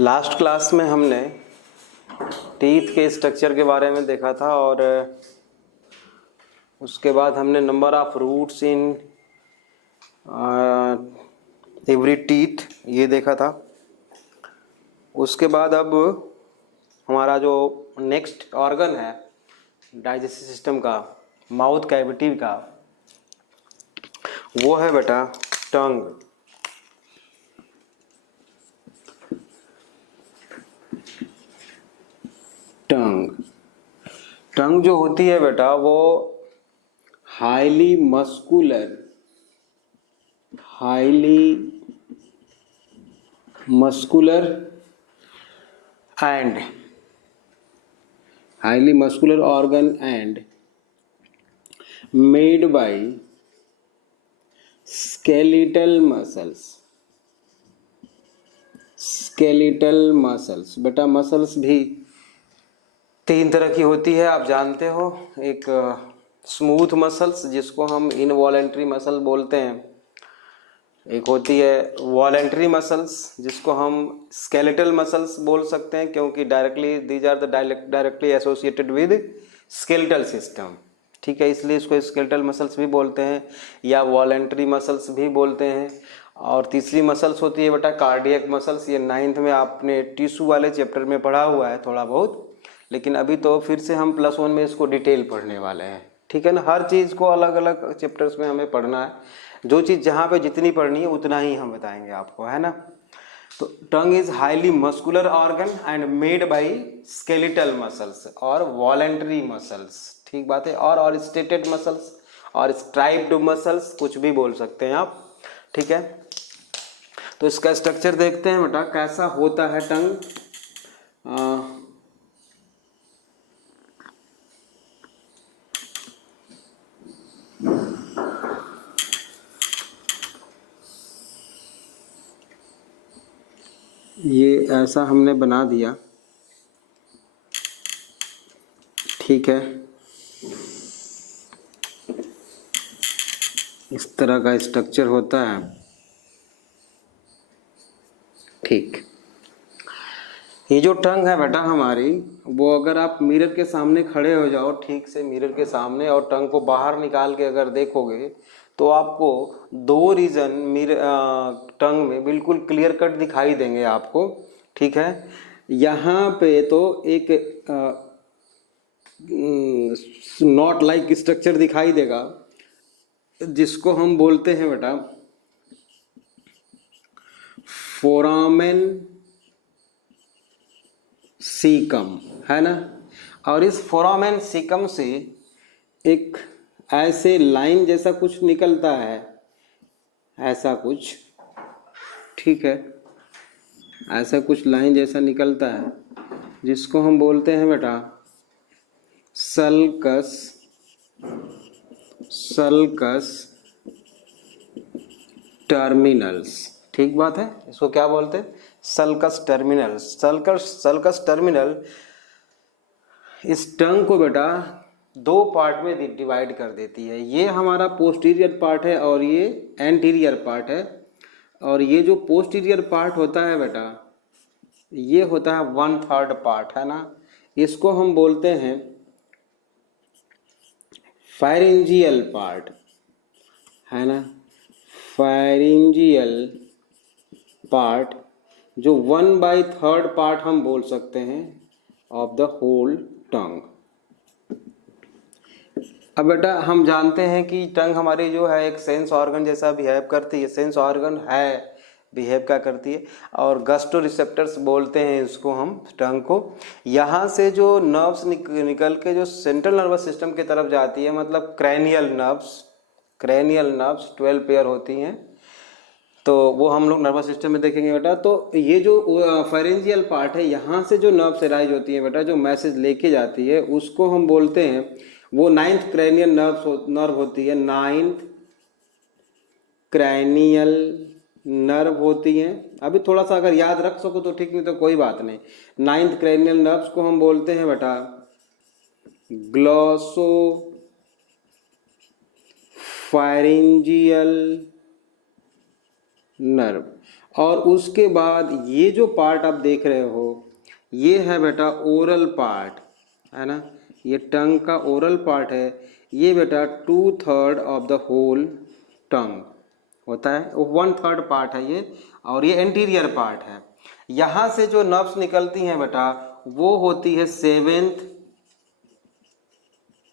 Last class में हमने teeth के स्ट्रक्चर के बारे में देखा था और उसके बाद हमने number of roots in every teeth ये देखा था। उसके बाद अब हमारा जो नेक्स्ट ऑर्गन है डाइजेस्टिव सिस्टम का, माउथ कैविटी का, वो है बेटा टंग। टंग जो होती है बेटा वो highly muscular organ and made by skeletal muscles। बेटा मसल्स भी तीन तरह की होती है, आप जानते हो। एक स्मूथ मसल्स जिसको हम इनवॉलेंट्री मसल बोलते हैं, एक होती है वॉलेंट्री मसल्स जिसको हम स्केलेटल मसल्स बोल सकते हैं, क्योंकि these are the directly associated with skeletal system. ठीक है, इसलिए इसको स्केलेटल मसल्स भी बोलते हैं या वॉलेंट्री मसल्स भी बोलते हैं। और तीसरी मसल्स होती है बेटा कार्डियक मसल्स। ये 9th में आपने टिश्यू वाले चैप्टर में पढ़ा हुआ है थोड़ा बहुत, लेकिन अभी तो फिर से हम +1 में इसको डिटेल पढ़ने वाले हैं। ठीक है ना, हर चीज़ को अलग अलग चैप्टर्स में हमें पढ़ना है। जो चीज़ जहाँ पे जितनी पढ़नी है उतना ही हम बताएंगे आपको, है ना। तो tongue is highly muscular organ and made by skeletal muscles और वॉलेंट्री मसल्स। ठीक बात है। और स्टेटेड मसल्स और स्ट्राइप्ड मसल्स, कुछ भी बोल सकते हैं आप। ठीक है, तो इसका स्ट्रक्चर देखते हैं बेटा कैसा होता है टंग। ये ऐसा हमने बना दिया, ठीक है। इस तरह का स्ट्रक्चर होता है, ठीक। ये जो टंग है बेटा हमारी, वो अगर आप मिरर के सामने खड़े हो जाओ, ठीक से मिरर के सामने, और टंग को बाहर निकाल के अगर देखोगे तो आपको दो रीजन टंग में बिल्कुल क्लियर कट दिखाई देंगे आपको। ठीक है, यहाँ पे तो एक नॉट लाइक स्ट्रक्चर दिखाई देगा जिसको हम बोलते हैं बेटा फोरामेन सीकम, है ना। और इस फोरामेन सीकम से एक ऐसे लाइन जैसा कुछ निकलता है, ऐसा कुछ, ठीक है, ऐसा कुछ लाइन जैसा निकलता है जिसको हम बोलते हैं बेटा सल्कस टर्मिनल्स। ठीक बात है, इसको क्या बोलते हैं? Sulcus terminals. सल्कस टर्मिनल इस टंग को बेटा दो पार्ट में डिवाइड कर देती है। ये हमारा पोस्टीरियर पार्ट है और ये एंटीरियर पार्ट है। और ये जो पोस्टीरियर पार्ट होता है बेटा, ये होता है 1/3 पार्ट, है ना। इसको हम बोलते हैं फायरिंजियल पार्ट, है ना। फायरिंजियल पार्ट, जो 1/3 पार्ट हम बोल सकते हैं ऑफ द होल टंग। अब बेटा हम जानते हैं कि टंग हमारी जो है एक सेंस ऑर्गन जैसा बिहेव करती है। सेंस ऑर्गन है, बिहेव क्या करती है, और गस्टो रिसेप्टर्स बोलते हैं इसको हम टंग को। यहाँ से जो नर्व्स निकल के जो सेंट्रल नर्वस सिस्टम की तरफ जाती है, मतलब क्रैनियल नर्व्स 12 पेयर होती हैं, तो वो हम लोग नर्वस सिस्टम में देखेंगे बेटा। तो ये जो फेरेंजियल पार्ट है, यहाँ से जो नर्व्स अराइज होती है बेटा, जो मैसेज लेके जाती है, उसको हम बोलते हैं, वो 9th क्रैनियल नर्व होती है। 9th क्रैनियल नर्व होती है। अभी थोड़ा सा अगर याद रख सको तो ठीक, नहीं तो कोई बात नहीं। 9th क्रैनियल नर्व्स को हम बोलते हैं बेटा ग्लॉसो फायरिंजियल नर्व। और उसके बाद ये जो पार्ट आप देख रहे हो ये है बेटा ओरल पार्ट, है ना, ये टंग का ओरल पार्ट है। ये बेटा 2/3 ऑफ द होल टंग होता है, 1/3 पार्ट है ये, और ये एंटीरियर पार्ट है। यहाँ से जो नर्व्स निकलती हैं बेटा वो होती है 7th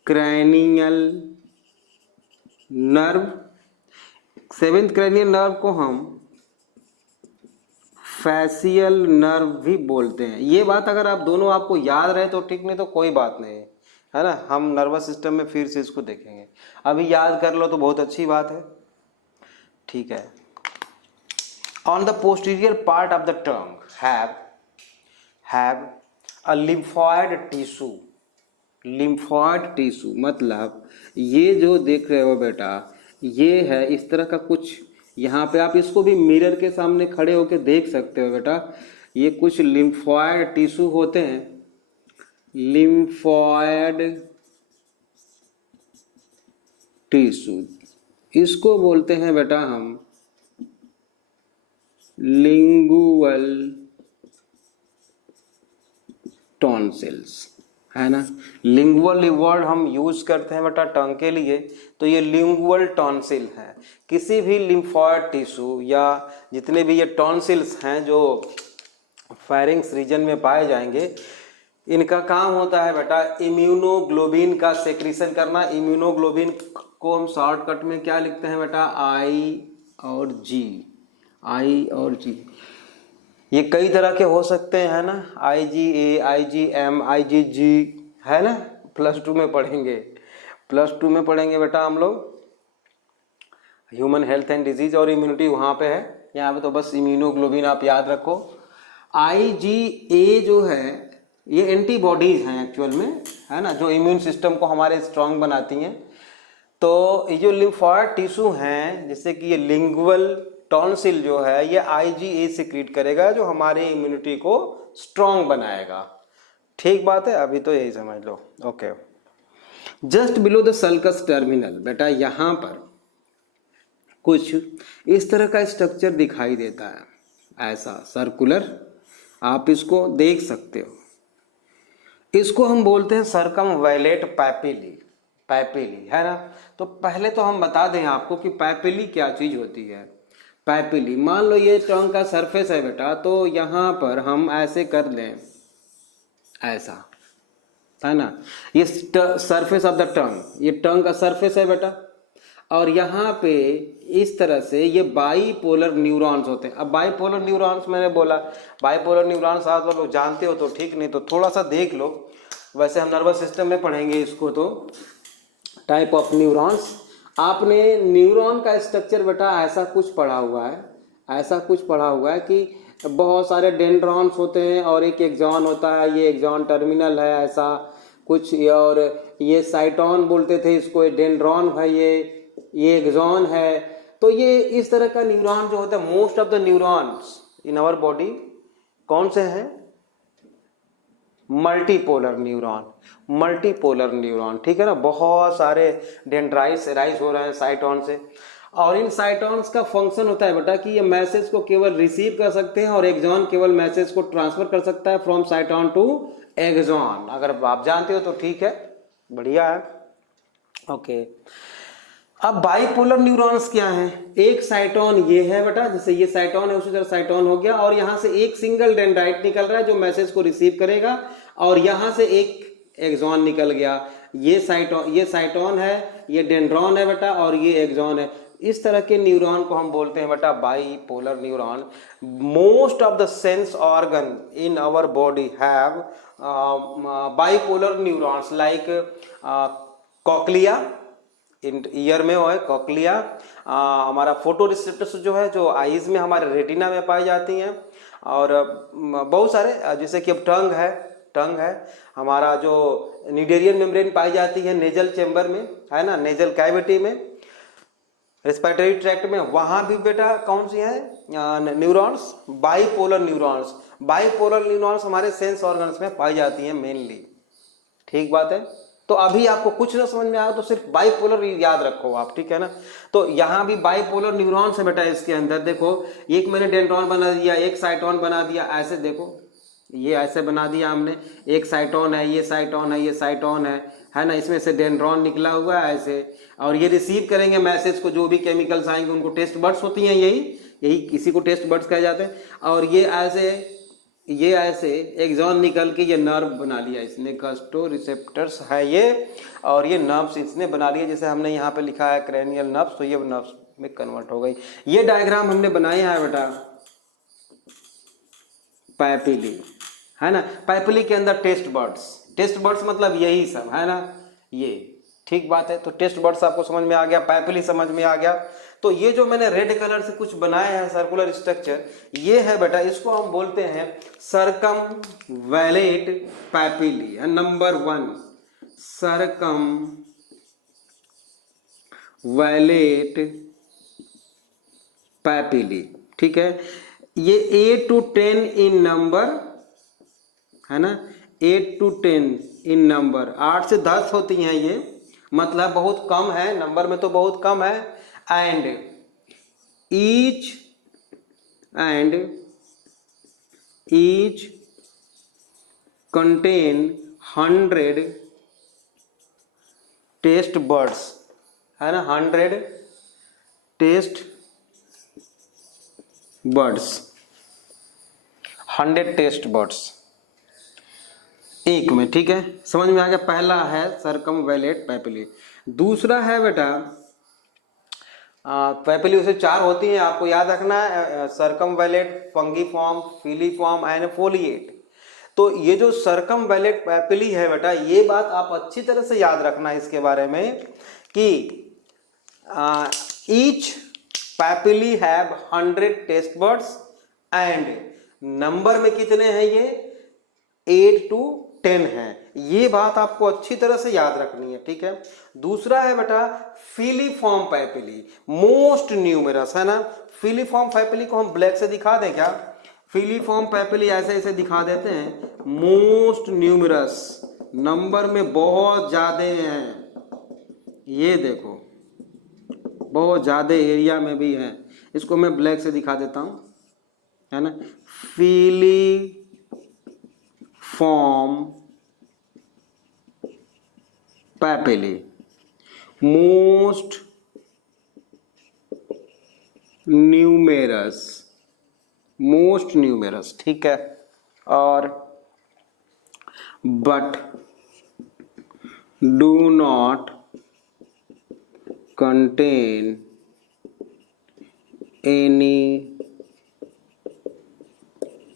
cranial nerve. 7th cranial nerve को हम फैसियल नर्व भी बोलते हैं। ये बात अगर आप दोनों आपको याद रहे तो ठीक, नहीं तो कोई बात नहीं, है ना। हम नर्वस सिस्टम में फिर से इसको देखेंगे, अभी याद कर लो तो बहुत अच्छी बात है, ठीक है। On the posterior part of the tongue have a lymphoid tissue. Lymphoid tissue मतलब ये जो देख रहे हो बेटा ये है इस तरह का कुछ, यहाँ पे आप इसको भी मिरर के सामने खड़े होकर देख सकते हो बेटा, ये कुछ लिम्फॉइड टिश्यू होते हैं। लिम्फॉइड टिश्यू इसको बोलते हैं बेटा हम लिंगुअल टॉन्सिल्स, है ना। लिंगुअल वर्ड हम यूज करते हैं बेटा टंग के लिए, तो ये लिंगुअल टॉन्सिल है। किसी भी लिम्फॉइड टिश्यू या जितने भी ये टॉन्सिल्स हैं जो फेरिंग्स रीजन में पाए जाएंगे, इनका काम होता है बेटा इम्यूनोग्लोबिन का सेक्रीशन करना। इम्यूनोग्लोबिन को हम शॉर्टकट में क्या लिखते हैं बेटा, आई और जी। ये कई तरह के हो सकते हैं, है ना, IgA, IgM, IgG, है ना। +2 में पढ़ेंगे बेटा हम लोग ह्यूमन हेल्थ एंड डिजीज, और इम्यूनिटी वहाँ पे है, यहाँ पे तो बस इम्यूनोग्लोबिन आप याद रखो। IgA जो है ये एंटीबॉडीज हैं एक्चुअल में, है ना, जो इम्यून सिस्टम को हमारे स्ट्रांग बनाती हैं। तो ये जो लिम्फॉइड टिश्यू हैं जैसे कि ये लिंगुअल टॉन्सिल जो है ये IgA सिक्रीट करेगा जो हमारे इम्यूनिटी को स्ट्रांग बनाएगा। ठीक बात है, अभी तो यही समझ लो। Okay, just below the sulcus terminal बेटा यहाँ पर कुछ इस तरह का स्ट्रक्चर दिखाई देता है, ऐसा सर्कुलर, आप इसको देख सकते हो। इसको हम बोलते हैं सर्कमवैलेट पैपिली, है ना। तो पहले तो हम बता दें आपको कि पैपिली क्या चीज होती है। पैपिली, मान लो ये टंग का सरफेस है बेटा, तो यहाँ पर हम ऐसे कर लें, ऐसा, है ना, ये सरफेस ऑफ द टंग, ये टंग का सरफेस है बेटा, और यहाँ पे इस तरह से ये बाईपोलर न्यूरॉन्स होते हैं। अब बाईपोलर न्यूरॉन्स मैंने बोला, बाईपोलर न्यूरॉन्स आप लोग जानते हो तो ठीक, नहीं तो थोड़ा सा देख लो, वैसे हम नर्वस सिस्टम में पढ़ेंगे इसको। तो टाइप ऑफ न्यूरॉन्स, आपने न्यूरॉन का स्ट्रक्चर बेटा ऐसा कुछ पढ़ा हुआ है, कि बहुत सारे डेंड्रॉन्स होते हैं और एक एक्सॉन होता है, ये एक्सॉन टर्मिनल है ऐसा कुछ, और ये साइटोन बोलते थे इसको, ये डेंड्रॉन है, ये एक्सॉन है। तो ये इस तरह का न्यूरॉन जो होता है, most of the neurons in our body कौन से हैं, मल्टीपोलर न्यूरॉन, ठीक है ना। बहुत सारे डेंड्राइट्स राइज हो रहे हैं साइटोन से, और इन साइटोन्स का फंक्शन होता है बेटा कि ये मैसेज को केवल रिसीव कर सकते हैं और एक्सॉन केवल मैसेज को ट्रांसफर कर सकता है फ्रॉम साइटोन टू एक्सॉन। अगर आप जानते हो तो ठीक है, बढ़िया है। ओके, अब बाइपोलर न्यूरॉन्स क्या हैं, एक साइटोन ये है बेटा, जैसे ये साइटोन है उसी तरह साइटोन हो गया, और यहाँ से एक सिंगल डेंड्राइट निकल रहा है जो मैसेज को रिसीव करेगा, और यहाँ से एक एक्सॉन निकल गया। ये साइटोन है, ये डेंड्रॉन है बेटा, और ये एक्सॉन है। इस तरह के न्यूरॉन को हम बोलते हैं बेटा bipolar neuron. Most of the sense organ in our body have bipolar neurons, like cochlea, ear में वो है कॉक्लिया, हमारा फोटो रिसेप्टर्स जो है जो आईज में हमारे रेटिना में पाई जाती हैं, और बहुत सारे, जैसे कि अब टंग है हमारा, जो न्यूडेरियन मेम्ब्रेन पाई जाती है नेजल चेम्बर में, है ना, नेजल कैविटी में, रेस्पिरेटरी ट्रैक्ट में, वहां भी बेटा कौन सी है न्यूरॉन्स, बाइपोलर न्यूरॉन्स हमारे सेंस ऑर्गन्स में पाई जाती हैं मेनली। ठीक बात है। तो अभी आपको कुछ ना समझ में आया तो सिर्फ बाइपोलर याद रखो आप, ठीक है ना। तो यहाँ भी बाइपोलर न्यूरॉन्स है बेटा इसके अंदर। देखो एक मैंने डेंड्रॉन बना दिया, एक साइटोन बना दिया, ऐसे देखो ये ऐसे बना दिया हमने, एक साइटोन है, ये साइटोन है, ये साइटोन है ना, इसमें से डेंड्रॉन निकला हुआ है ऐसे। और ये रिसीव करेंगे मैसेज को, जो भी केमिकल्स आएंगे उनको टेस्ट बर्ड्स होती हैं, यही इसी को टेस्ट बर्ड्स कहे जाते हैं। और ये ऐसे एक्सॉन निकल के ये नर्व बना लिया इसने, गस्टो रिसेप्टर्स है ये, और ये नर्व्स इसने बना लिया, जैसे हमने यहाँ पे लिखा है क्रेनियल नर्व्स, तो ये नर्व्स में कन्वर्ट हो गई। ये डायग्राम हमने बनाया है बेटा पैपिली, है ना। पैपिली के अंदर टेस्ट बर्ड्स मतलब यही सब है ना, ये ठीक बात है। तो टेस्ट बर्ड्स आपको समझ में आ गया, पैपिली समझ में आ गया। तो ये जो मैंने रेड कलर से कुछ बनाया है सर्कुलर स्ट्रक्चर, ये है बेटा, इसको हम बोलते हैं सर्कमवैलेट पैपिली, नंबर 1 सर्कमवैलेट पैपिली, ठीक है। ये 8 to 10 इन नंबर, है ना, 8 to 10 इन नंबर, 8 से 10 होती हैं ये, मतलब बहुत कम है, नंबर में तो बहुत कम है। And each contain 100 taste birds, है ना, 100 टेस्ट बर्ड्स एक में, ठीक है, समझ में आ गया। पहला है सर्कमवैलेट पैपिली। दूसरा है बेटा पैपिली, उसे 4 होती हैं, आपको याद रखना है, सर्कमवैलेट, फंगीफॉर्म, फीलीफॉर्म एंड फोलिएट। तो ये जो सर्कमवैलेट पैपिली है बेटा, ये बात आप अच्छी तरह से याद रखना है इसके बारे में कि each papillae have 100 taste buds and number में कितने हैं ये 8 to 10 है। ये बात आपको अच्छी तरह से याद रखनी है, ठीक है। दूसरा है बेटा फीलीफॉर्म पैपिली, मोस्ट न्यूमेरस, है ना। फीलीफॉर्म पैपिली को हम ब्लैक से दिखा दें क्या? फीलीफॉर्म पैपिली ऐसे दिखा देते हैं, मोस्ट न्यूमेरस, नंबर में बहुत ज्यादा हैं, ये देखो बहुत ज्यादा एरिया में भी है। इसको मैं ब्लैक से दिखा देता हूं, है ना। फीलीफॉर्म पैपिली, मोस्ट न्यूमेरस, ठीक है। और but do not contain any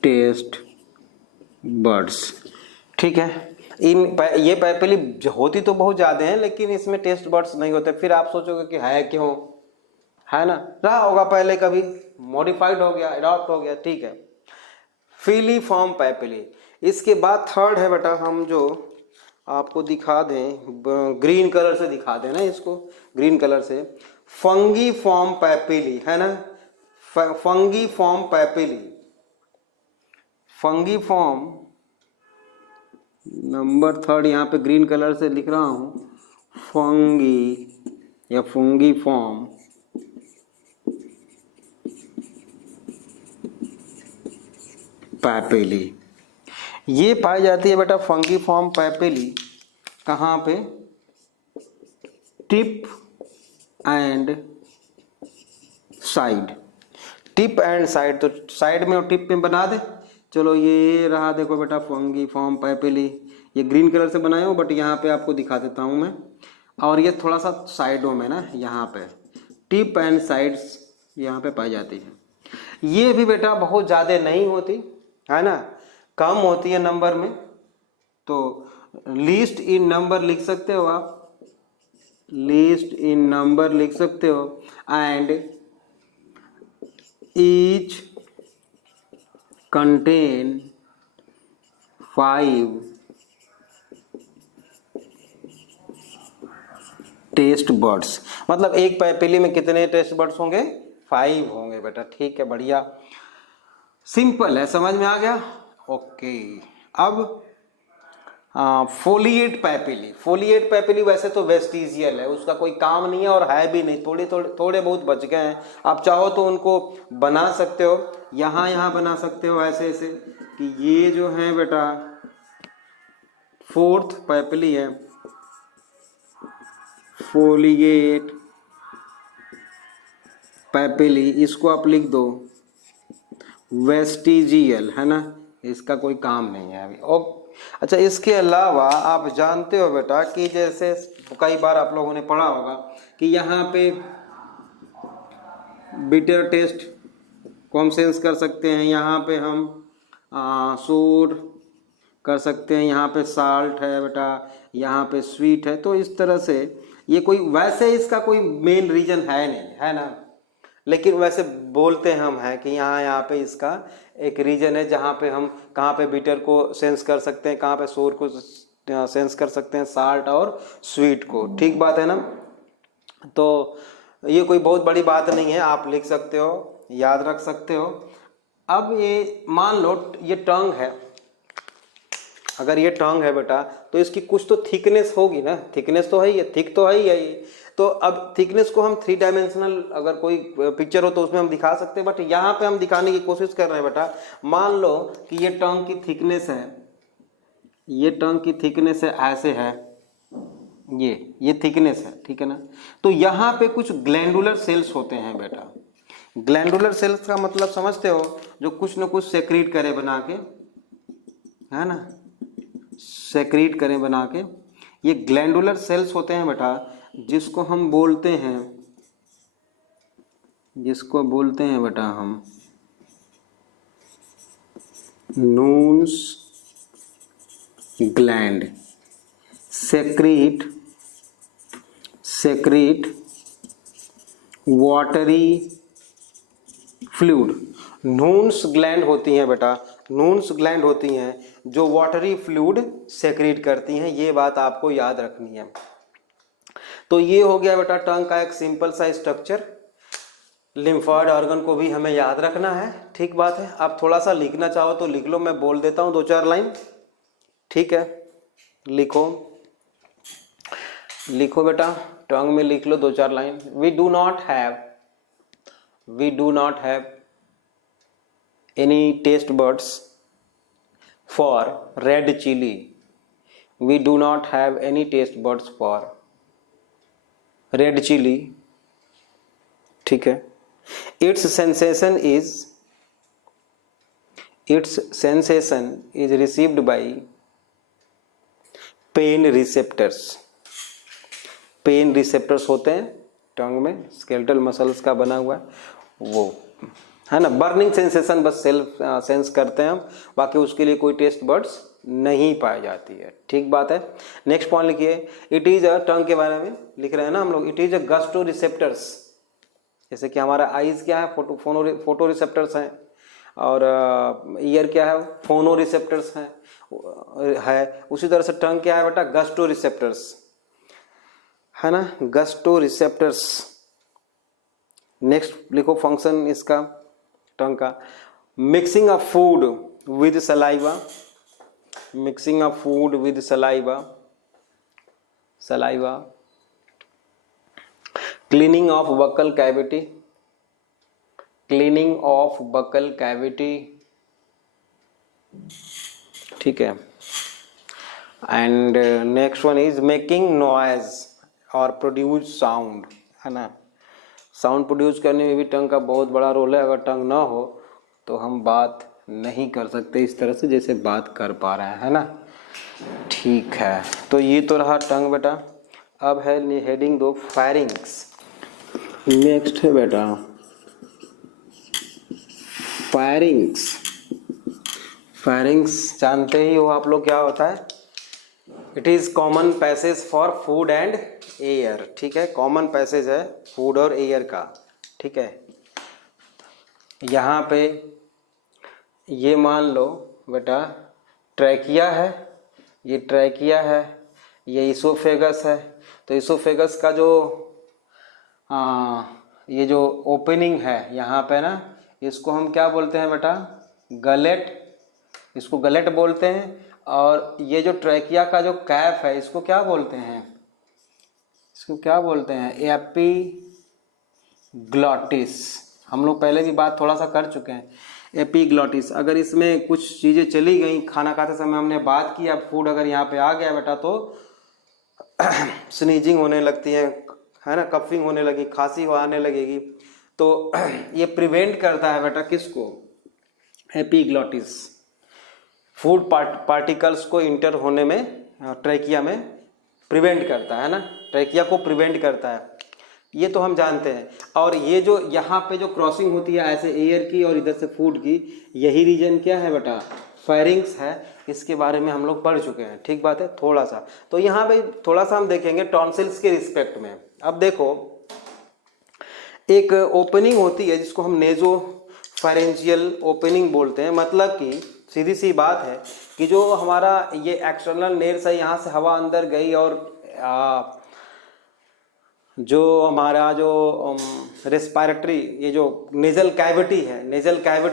taste buds, ठीक है। ये पैपिली होती तो बहुत ज्यादा है, लेकिन इसमें टेस्ट बर्ड्स नहीं होते। फिर आप सोचोगे कि है क्यों, है ना, रहा होगा पहले, कभी मॉडिफाइड हो गया, अडॉप्ट हो गया, ठीक है। फीलीफॉर्म पैपिली। इसके बाद थर्ड है बेटा, हम जो आपको दिखा दें, ग्रीन कलर से दिखा दें ना इसको, ग्रीन कलर से, फंगीफॉर्म पैपिली, है ना। फंगीफॉर्म पैपिली, फंगीफॉर्म नंबर 3 यहाँ पे ग्रीन कलर से लिख रहा हूं, फंगी या फंगीफॉर्म पैपिली। ये पाई जाती है बेटा फंगीफॉर्म पैपिली कहाँ पे? Tip and side, tip and side, तो साइड में और टिप में बना दे। चलो ये रहा, देखो बेटा फंगीफॉर्म पैपिली, ये ग्रीन कलर से बनाया हूँ, बट यहाँ पे आपको दिखा देता हूँ मैं। और ये थोड़ा सा साइडों में ना, यहाँ पे टिप एंड साइड्स यहाँ पे पाई जाती है। ये भी बेटा बहुत ज़्यादा नहीं होती, है ना, कम होती है नंबर में। तो लीस्ट इन नंबर लिख सकते हो आप, लीस्ट इन नंबर लिख सकते हो। And each contain 5 taste buds, मतलब एक पैपिली में कितने टेस्ट बर्ड्स होंगे? 5 होंगे बेटा, ठीक है, बढ़िया, सिंपल है, समझ में आ गया। ओके, अब फोलिएट पैपिली। फोलिएट पैपिली वैसे तो वेस्टिजियल है, उसका कोई काम नहीं है और है भी नहीं, थोड़े बहुत बच गए हैं। आप चाहो तो उनको बना सकते हो, यहाँ बना सकते हो ऐसे ऐसे कि ये जो है बेटा फोर्थ पैपिली है, फोलिएट पैपिली, इसको आप लिख दो वेस्टिजियल, है ना, इसका कोई काम नहीं है अभी। और अच्छा, इसके अलावा आप जानते हो बेटा कि जैसे कई बार आप लोगों ने पढ़ा होगा कि यहाँ पे बिटर टेस्ट को हम सेंस कर सकते हैं, यहाँ पे हम सूर कर सकते हैं, यहाँ पे साल्ट है बेटा, यहाँ पे स्वीट है। तो इस तरह से ये कोई वैसे इसका कोई मेन रीजन है नहीं, है ना, लेकिन वैसे बोलते हम हैं कि यहाँ पे इसका एक रीजन है जहाँ पे हम कहाँ पे बिटर को सेंस कर सकते हैं, कहाँ पे सोर को सेंस कर सकते हैं, साल्ट और स्वीट को। ठीक बात है ना। तो ये कोई बहुत बड़ी बात नहीं है, आप लिख सकते हो, याद रख सकते हो। अब ये मान लो ये टंग है, अगर ये टंग है बेटा तो इसकी कुछ तो थिकनेस होगी ना, थिकनेस तो है ही है, थिक तो है ही है ये। तो अब थिकनेस को हम 3 डायमेंशनल अगर कोई पिक्चर हो तो उसमें हम दिखा सकते हैं, बट यहाँ पे हम दिखाने की कोशिश कर रहे हैं बेटा। मान लो कि ये टंग की थिकनेस है, ये टंग की थिकनेस है, ऐसे है, ये थिकनेस है, ठीक है ना। तो यहाँ पे कुछ ग्लैंडुलर सेल्स होते हैं बेटा। ग्लैंडुलर सेल्स का मतलब समझते हो, जो कुछ न कुछ सेक्रीट करे बना के, है ना, सेक्रीट करें बना के, ये ग्लैंडुलर सेल्स होते हैं बेटा, जिसको हम बोलते हैं, जिसको बोलते हैं बेटा हम Nunes gland. Secrete watery fluid. Nunes gland होती हैं बेटा, नून्स ग्लैंड होती हैं जो वाटरी फ्लूइड सेक्रीट करती हैं, ये बात आपको याद रखनी है। तो ये हो गया बेटा टंग का एक सिंपल सा स्ट्रक्चर। लिम्फॉइड ऑर्गन को भी हमें याद रखना है, ठीक बात है। आप थोड़ा सा लिखना चाहो तो लिख लो, मैं बोल देता हूँ 2-4 लाइन, ठीक है। लिखो बेटा, टंग में लिख लो 2-4 line. We do not have any taste buds for red chilli. We do not have any taste buds for red chilli, ठीक है। Its sensation is received by pain receptors होते हैं टंग में, स्केलेटल मसल्स का बना हुआ है वो, है ना। बर्निंग सेंसेशन बस सेल्फ सेंस करते हैं हम, बाकी उसके लिए कोई टेस्ट बड्स नहीं पाई जाती है, ठीक बात है। नेक्स्ट पॉइंट लिखिए, इट इज अ, टंग के बारे में लिख रहे हैं ना हम लोग, it is a gusto receptors. जैसे कि हमारा आईज क्या है, फोटो रिसेप्टर्स हैं, और ईयर क्या है, फोनो रिसेप्टर्स हैं, है। उसी तरह से टंग क्या है बेटा, गस्टो रिसेप्टर्स, है ना, गस्टो रिसेप्टर्स। नेक्स्ट लिखो फंक्शन इसका टंग का, mixing a food with saliva, mixing a food with saliva, cleaning of buccal cavity, cleaning of buccal cavity, ठीक है। And next one is making noise और प्रोड्यूस साउंड, है ना। साउंड प्रोड्यूस करने में भी टंग का बहुत बड़ा रोल है। अगर टंग ना हो तो हम बात नहीं कर सकते इस तरह से जैसे बात कर पा रहे हैं, है ना, ठीक है। तो ये तो रहा टंग बेटा। अब है हेडिंग 2 फायरिंग्स। नेक्स्ट है बेटा फायरिंग्स। फायरिंग्स जानते ही हो आप लोग क्या होता है, it is common passage for food and air, ठीक है। कॉमन पैसेज है फूड और एयर का, ठीक है। यहाँ पे ये मान लो बेटा ट्रैकिया है, ये ट्रैकिया है, ये इसोफेगस है। तो इसोफेगस का जो ये जो ओपनिंग है यहाँ पे ना, इसको हम क्या बोलते हैं बेटा, गलेट, इसको गलेट बोलते हैं। और ये जो ट्रैकिया का जो कैप है इसको क्या बोलते हैं, इसको क्या बोलते हैं, एपिग्लॉटिस। हम लोग पहले भी बात थोड़ा सा कर चुके हैं, एपिग्लॉटिस। अगर इसमें कुछ चीज़ें चली गई, खाना खाते समय हमने बात की, अब फूड अगर यहाँ पे आ गया बेटा तो स्नीजिंग होने लगती है ना, कफिंग होने लगी, खांसी आने लगेगी। तो ये प्रिवेंट करता है बेटा किसको, एपिग्लॉटिस, फूड पार्टिकल्स को इंटर होने में ट्रैकिया में प्रिवेंट करता है ना, ट्रैकिया को प्रिवेंट करता है, ये तो हम जानते हैं। और ये जो यहाँ पे जो क्रॉसिंग होती है ऐसे एयर की और इधर से फूड की, यही रीजन क्या है बेटा, फेरिंग्स है। इसके बारे में हम लोग पढ़ चुके हैं, ठीक बात है। थोड़ा सा तो यहाँ पे थोड़ा सा हम देखेंगे टॉन्सिल्स के रिस्पेक्ट में। अब देखो एक ओपनिंग होती है जिसको हम नेजो फेरेंजियल ओपनिंग बोलते हैं। मतलब कि सीधी सी बात है कि जो हमारा ये एक्सटर्नल नेर्स है, यहाँ से हवा अंदर गई और जो हमारा जो रेस्पिरेटरी ये जो नेजल कैविटी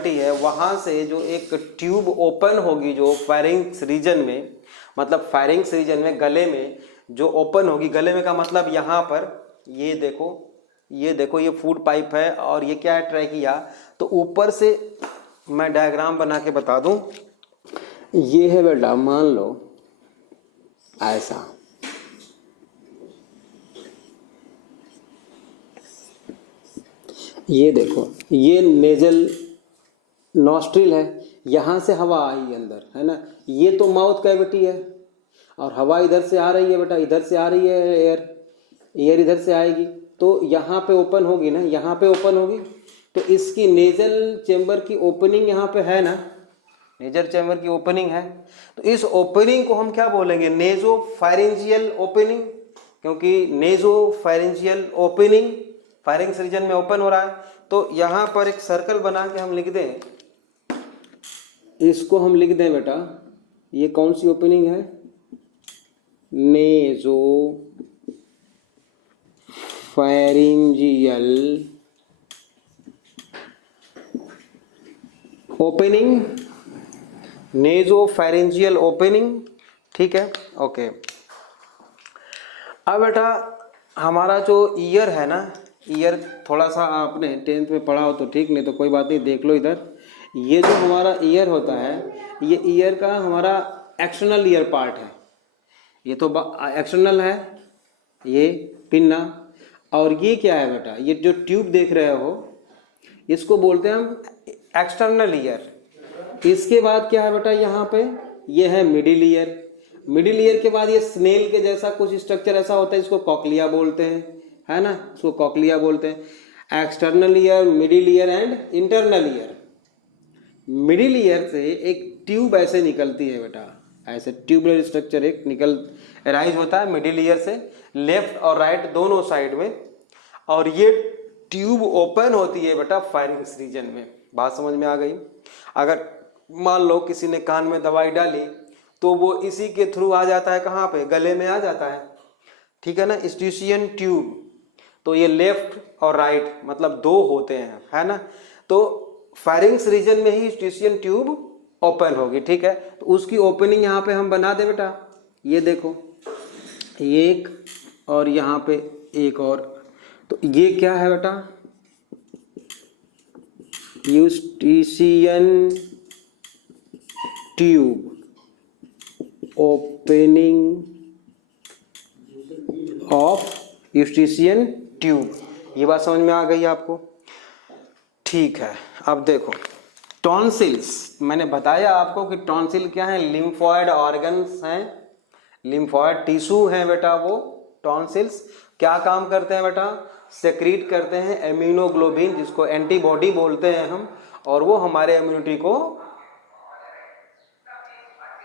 है वहाँ से जो एक ट्यूब ओपन होगी जो फेरिंग्स रीजन में, मतलब फेरिंग्स रीजन में गले में जो ओपन होगी, गले में का मतलब यहाँ पर ये देखो ये फूड पाइप है और ये क्या है, ट्रैकिया। तो ऊपर से मैं डायग्राम बना के बता दूं, ये है बेटा, मान लो ऐसा, ये देखो ये नेजल नॉस्ट्रिल है, यहाँ से हवा आई अंदर है ना, ये तो माउथ कैविटी है और हवा इधर से आ रही है बेटा, इधर से आ रही है एयर इधर से आएगी, तो यहाँ पे ओपन होगी ना, यहाँ पे ओपन होगी। तो इसकी नेजल चेम्बर की ओपनिंग यहाँ पे है ना, नेजल चेम्बर की ओपनिंग है। तो इस ओपनिंग को हम क्या बोलेंगे, नेजो फेरेंजियल ओपनिंग, क्योंकि नेजो फेरेंजियल ओपनिंग फेरिंग्स रीजन में ओपन हो रहा है। तो यहाँ पर एक सर्कल बना के हम लिख दें, इसको हम लिख दें बेटा, ये कौन सी ओपनिंग है, नेजो फेरिंजियल ओपनिंग, नेजो फेरेंजियल ओपनिंग, ठीक है, ओके। अब बेटा हमारा जो ईयर है ना, ईयर थोड़ा सा आपने 10th में पढ़ा हो तो ठीक, नहीं तो कोई बात नहीं, देख लो इधर। ये जो हमारा ईयर होता है, ये ईयर का हमारा एक्सटर्नल ईयर पार्ट है, ये तो एक्सटर्नल है, ये पिन्ना। और ये क्या है बेटा, ये जो ट्यूब देख रहे हो इसको बोलते हैं हम एक्सटर्नल ईयर। इसके बाद क्या है बेटा, यहाँ पे ये है मिडिल ईयर। मिडिल ईयर के बाद ये स्नेल के जैसा कुछ स्ट्रक्चर ऐसा होता है, इसको कॉकलिया बोलते हैं, है ना, इसको कॉकलिया बोलते हैं। External ear, middle ear and internal ear. Middle ear से एक ट्यूब ऐसे निकलती है बेटा, ऐसे ट्यूबुलर स्ट्रक्चर एक राइज होता है मिडिल ईयर से, लेफ्ट और राइट दोनों साइड में, और ये ट्यूब ओपन होती है बेटा फेरिंग्स रीजन में। बात समझ में आ गई। अगर मान लो किसी ने कान में दवाई डाली तो वो इसी के थ्रू आ जाता है, कहाँ पे, गले में आ जाता है, ठीक है ना, स्ट्यूसियन ट्यूब। तो ये लेफ्ट और राइट मतलब दो होते हैं, है ना। तो फेरिंग्स रीजन में ही स्ट्यूसियन ट्यूब ओपन होगी, ठीक है। तो उसकी ओपनिंग यहाँ पे हम बना दे बेटा, ये देखो एक और यहाँ पे एक और। तो ये क्या है बेटा, Eustachian tube, opening of Eustachian tube. ये बात समझ में आ गई आपको, ठीक है। अब देखो टॉन्सिल्स, मैंने बताया आपको कि टॉन्सिल क्या है, लिम्फॉइड ऑर्गन्स हैं, लिम्फॉइड टिश्यू हैं बेटा। वो टॉन्सिल्स क्या काम करते हैं बेटा, सेक्रीट करते हैं इम्यूनोग्लोबिन, जिसको एंटीबॉडी बोलते हैं हम, और वो हमारे इम्यूनिटी को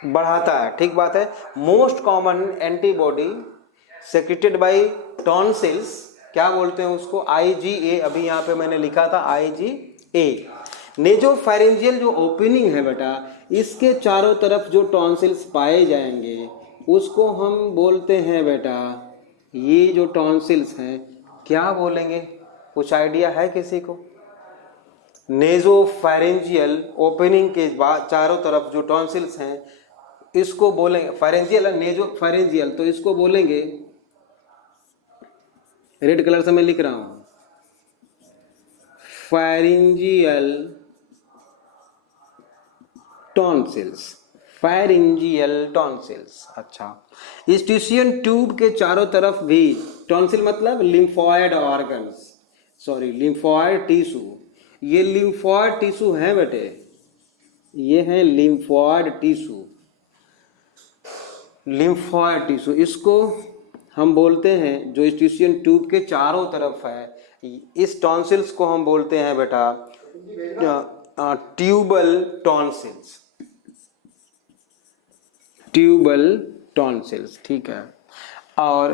बढ़ाता है, ठीक बात है। Most common antibody secreted bye tonsils, क्या बोलते हैं उसको, IgA। अभी यहाँ पे मैंने लिखा था IgA। नेजोफेरेंजियल जो ओपनिंग है बेटा, इसके चारों तरफ जो टॉन्सिल्स पाए जाएंगे उसको हम बोलते हैं बेटा, ये जो टॉन्सिल्स हैं क्या बोलेंगे, कुछ आइडिया है किसी को? नेजोफेरेंजियल ओपनिंग के बाद चारों तरफ जो टॉन्सिल्स हैं इसको बोलेंगे फारेंजियल, नेजो फारेंजियल, तो इसको बोलेंगे, रेड कलर से मैं लिख रहा हूं, फारेंजियल टॉन्सिल्स, फारेंजियल टॉन्सिल्स। अच्छा, स्टिशियन ट्यूब के चारों तरफ भी, टॉन्सिल मतलब lymphoid organs, sorry lymphoid tissue, ये लिम्फोइड टिश्यू है बेटे, ये है लिम्फोइड टिश्यू, लिम्फोइड टिश्यू, इसको हम बोलते हैं, जो स्टिशियन ट्यूब के चारों तरफ है, इस टॉन्सिल्स को हम बोलते हैं बेटा ट्यूबल टॉन्सिल्स, ट्यूबल टॉन्सिल्स, ठीक है। और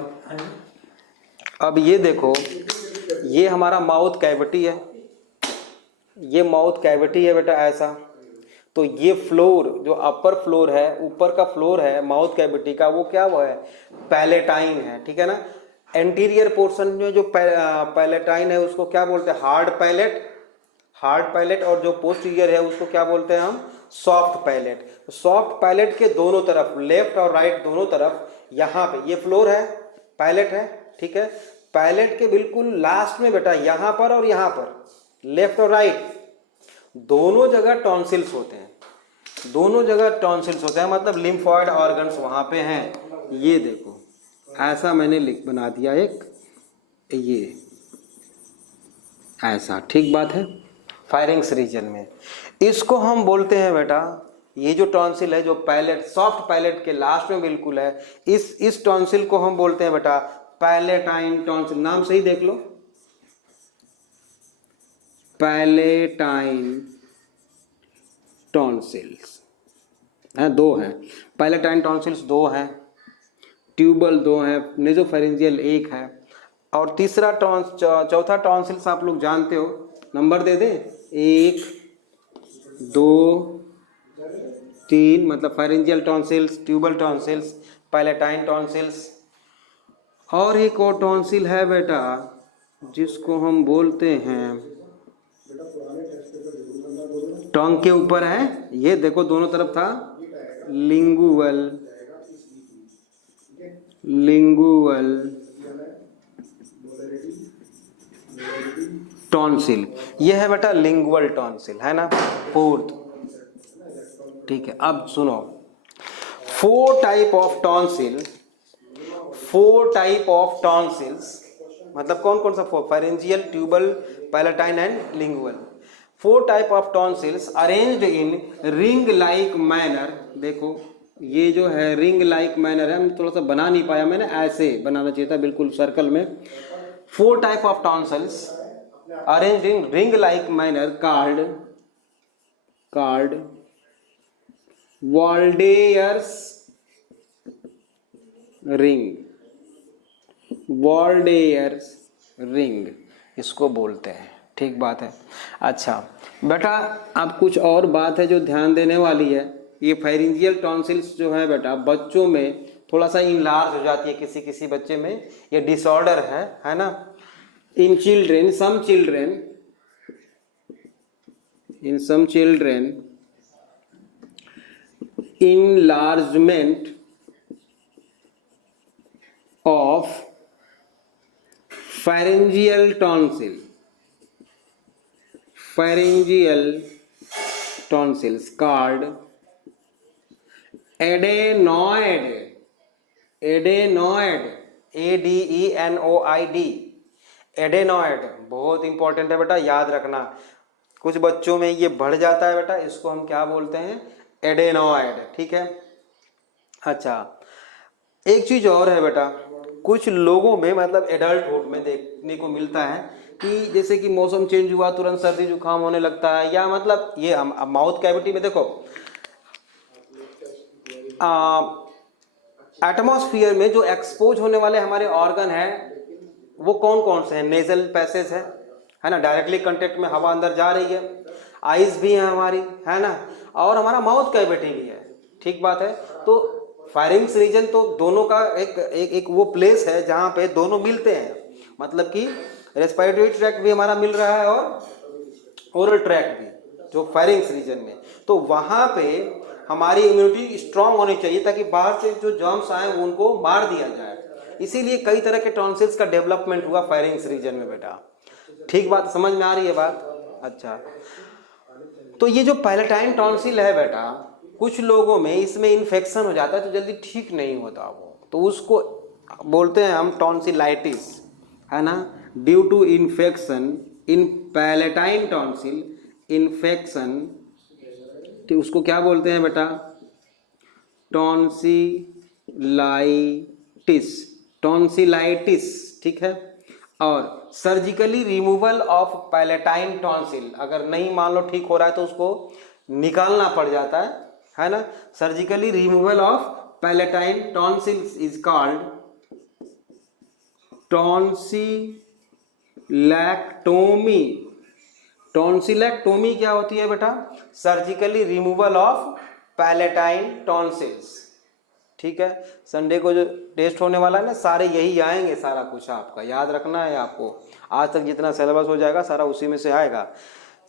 अब ये देखो, ये हमारा माउथ कैविटी है, ये माउथ कैविटी है बेटा ऐसा, तो ये फ्लोर जो अपर फ्लोर है, ऊपर का फ्लोर है माउथ कैविटी का, वो क्या वो है, पैलेटाइन है, ठीक है ना। एंटीरियर पोर्शन में जो पैलेटाइन है उसको क्या बोलते हैं, हार्ड पैलेट, हार्ड पैलेट, और जो पोस्टीरियर है उसको क्या बोलते हैं हम, सॉफ्ट पैलेट। सॉफ्ट पैलेट के दोनों तरफ, लेफ्ट और राइट दोनों तरफ, यहाँ पे ये फ्लोर है, पैलेट है, ठीक है। पैलेट के बिल्कुल लास्ट में बेटा यहाँ पर और यहाँ पर, लेफ्ट और राइट दोनों जगह टॉन्सिल्स होते हैं, दोनों जगह टॉन्सिल्स होते हैं, मतलब लिम्फोइड ऑर्गन्स वहाँ पे हैं। ये देखो ऐसा मैंने लिख बना दिया एक, ये ऐसा, ठीक बात है, फायरिंग्स रीजन में। इसको हम बोलते हैं बेटा, ये जो टॉन्सिल है, जो पैलेट, सॉफ्ट पैलेट के लास्ट में बिल्कुल है, इस टॉन्सिल को हम बोलते हैं बेटा पैलेटाइन टॉन्सिल, नाम सही देख लो, पैलेटाइन टॉन्सिल्स हैं, दो हैं, पैलेटाइन टॉन्सिल्स दो हैं, ट्यूबल दो हैं, नेजोफेरेंजियल एक है, और तीसरा चौथा टॉन्सिल्स आप लोग जानते हो, नंबर दे दें, 1 2 3, मतलब pharyngeal tonsils, tubal tonsils, palatine tonsils, और एक और टॉन्सिल है बेटा जिसको हम बोलते हैं, टंग के ऊपर है, ये देखो दोनों तरफ था, लिंगुअल, लिंगुअल टॉन्सिल, ये है बेटा लिंगुअल टॉन्सिल, है ना, फोर्थ, ठीक है। अब सुनो, 4 type of tonsil, 4 type of tonsils, मतलब कौन कौन सा, pharyngeal, tubal, palatine and lingual, 4 type of tonsils arranged in ring like manner. देखो ये जो है रिंग लाइक मैनर है, मैं थोड़ा सा बना नहीं पाया, मैंने ऐसे बनाना चाहिए था बिल्कुल सर्कल में। 4 type of tonsils arranged in ring like manner called Waldeyer's ring, Waldeyer's ring इसको बोलते हैं, ठीक बात है। अच्छा बेटा, अब कुछ और बात है जो ध्यान देने वाली है, ये फेरेंजियल टॉन्सिल्स जो है बेटा बच्चों में थोड़ा सा इनलार्ज हो जाती है, किसी किसी बच्चे में ये डिसऑर्डर है ना। In children, some children, in some children enlargement of pharyngeal tonsil, pharyngeal tonsils called adenoid, adenoid, ADENOID, adenoid बहुत इंपॉर्टेंट है बेटा, याद रखना। कुछ बच्चों में ये बढ़ जाता है बेटा, इसको हम क्या बोलते हैं, एडेनॉइड, ठीक है। अच्छा एक चीज और है बेटा, कुछ लोगों में मतलब एडल्टहुड में देखने को मिलता है कि जैसे कि मौसम चेंज हुआ तुरंत सर्दी जुकाम होने लगता है, या मतलब ये माउथ कैविटी में देखो एटमॉस्फेयर में जो एक्सपोज होने वाले हमारे ऑर्गन है वो कौन कौन से हैं, नेजल पैसेज है ना, डायरेक्टली कांटेक्ट में हवा अंदर जा रही है, आईज भी है हमारी, है ना, और हमारा माउथ कैविटी भी है, ठीक बात है। तो फायरिंग्स रीजन तो दोनों का एक वो प्लेस है जहाँ पे दोनों मिलते हैं, मतलब कि रेस्पिरेटरी ट्रैक्ट भी हमारा मिल रहा है और ओरल ट्रैक्ट भी, जो फायरिंग्स रीजन में, तो वहाँ पे हमारी इम्यूनिटी स्ट्रांग होनी चाहिए ताकि बाहर से जो जर्म्स आए वो उनको मार दिया जाए। इसीलिए कई तरह के टॉन्सिल्स का डेवलपमेंट हुआ फेरिंग्स रीजन में बेटा। ठीक बात समझ में आ रही है बात? अच्छा, तो ये जो पैलेटाइन टॉन्सिल है बेटा, कुछ लोगों में इसमें इन्फेक्शन हो जाता है तो जल्दी ठीक नहीं होता वो, तो उसको बोलते हैं हम टॉन्सिलाइटिस, है ना, due to infection in palatine tonsil infection, तो उसको क्या बोलते हैं बेटा? टॉन्सिलाइटिस, ठीक है। और surgically removal of palatine tonsil, अगर नहीं मान लो ठीक हो रहा है तो उसको निकालना पड़ जाता है ना। Surgically removal of palatine tonsil is called tonsillectomy. Tonsillectomy क्या होती है बेटा? Surgically removal of palatine tonsils, ठीक है। संडे को जो टेस्ट होने वाला है ना, सारे यही आएंगे, सारा कुछ आपका याद रखना है आपको। आज तक जितना सिलेबस हो जाएगा सारा उसी में से आएगा,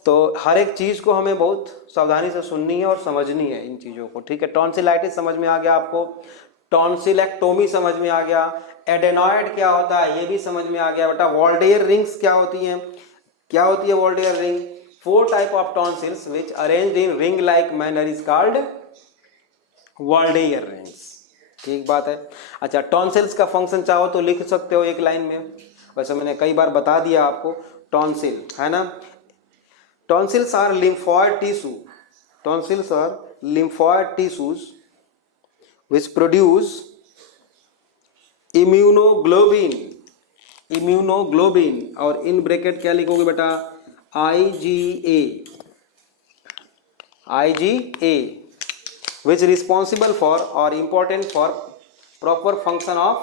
तो हर एक चीज़ को हमें बहुत सावधानी से सुननी है और समझनी है इन चीज़ों को, ठीक है। टॉन्सिलाइटिस समझ में आ गया आपको, टॉन्सिलेक्टोमी समझ में आ गया, एडेनॉइड क्या होता है ये भी समझ में आ गया बेटा। वॉल्डेयर रिंग्स क्या होती हैं? क्या होती है Waldeyer ring? 4 type of tonsils which arranged in ring like manner is called Waldeyer rings, ठीक बात है। अच्छा, टॉन्सिल्स का फंक्शन चाहो तो लिख सकते हो एक लाइन में, वैसे मैंने कई बार बता दिया आपको। टॉन्सिल है ना, tonsils are lymphoid tissue, tonsils are lymphoid tissues which produce immunoglobulin, और इन ब्रैकेट क्या लिखोगे बेटा? IgA which responsible for or important for proper function of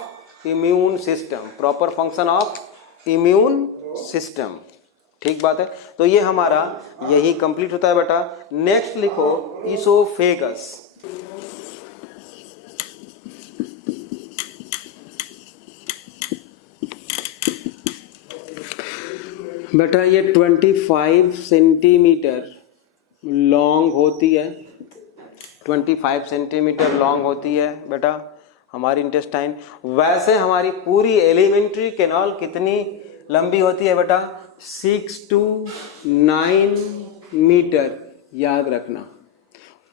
immune system, ठीक बात है। तो ये हमारा यही कंप्लीट होता है बेटा। नेक्स्ट लिखो इसोफेगस। बेटा ये 25 सेंटीमीटर लॉन्ग होती है, 25 सेंटीमीटर लॉन्ग होती है बेटा हमारी इंटेस्टाइन। वैसे हमारी पूरी एलिमेंट्री कैनाल कितनी लंबी होती है बेटा? 6 to 9 मीटर, याद रखना।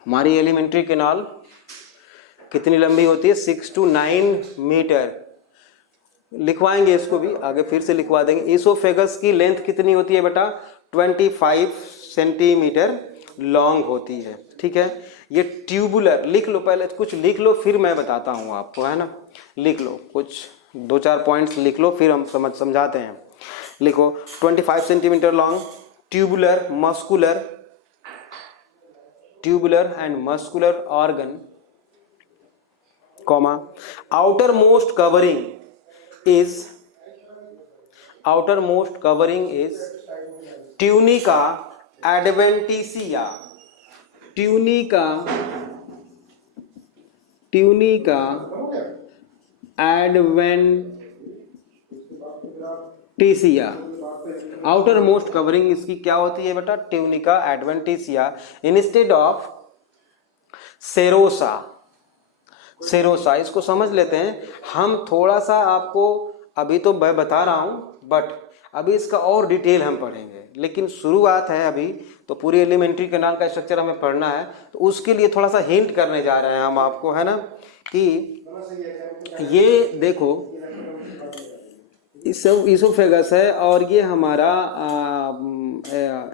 हमारी एलिमेंट्री कैनाल कितनी लंबी होती है? 6 to 9 मीटर। लिखवाएंगे इसको भी आगे, फिर से लिखवा देंगे। इसोफेगस की लेंथ कितनी होती है बेटा? 25 सेंटीमीटर लॉन्ग होती है, ठीक है। ये ट्यूबुलर, लिख लो पहले कुछ लिख लो फिर मैं बताता हूँ आपको, है ना। लिख लो कुछ 2-4 पॉइंट्स लिख लो फिर हम समझाते हैं। लिखो 25 centimetre long, tubular and muscular organ, comma, outer most covering is tunica adventitia, tunica adventitia. Outer most covering इसकी क्या होती है बेटा? Tunica adventitia instead of serosa. इसको समझ लेते हैं हम थोड़ा सा, आपको अभी तो मैं बता रहा हूं बट अभी इसका और डिटेल हम पढ़ेंगे, लेकिन शुरुआत है अभी, तो पूरी एलिमेंट्री कैनाल का स्ट्रक्चर हमें पढ़ना है, तो उसके लिए थोड़ा सा हिंट करने जा रहे हैं हम आपको, है ना, कि ये देखो इसोफेगस है और ये हमारा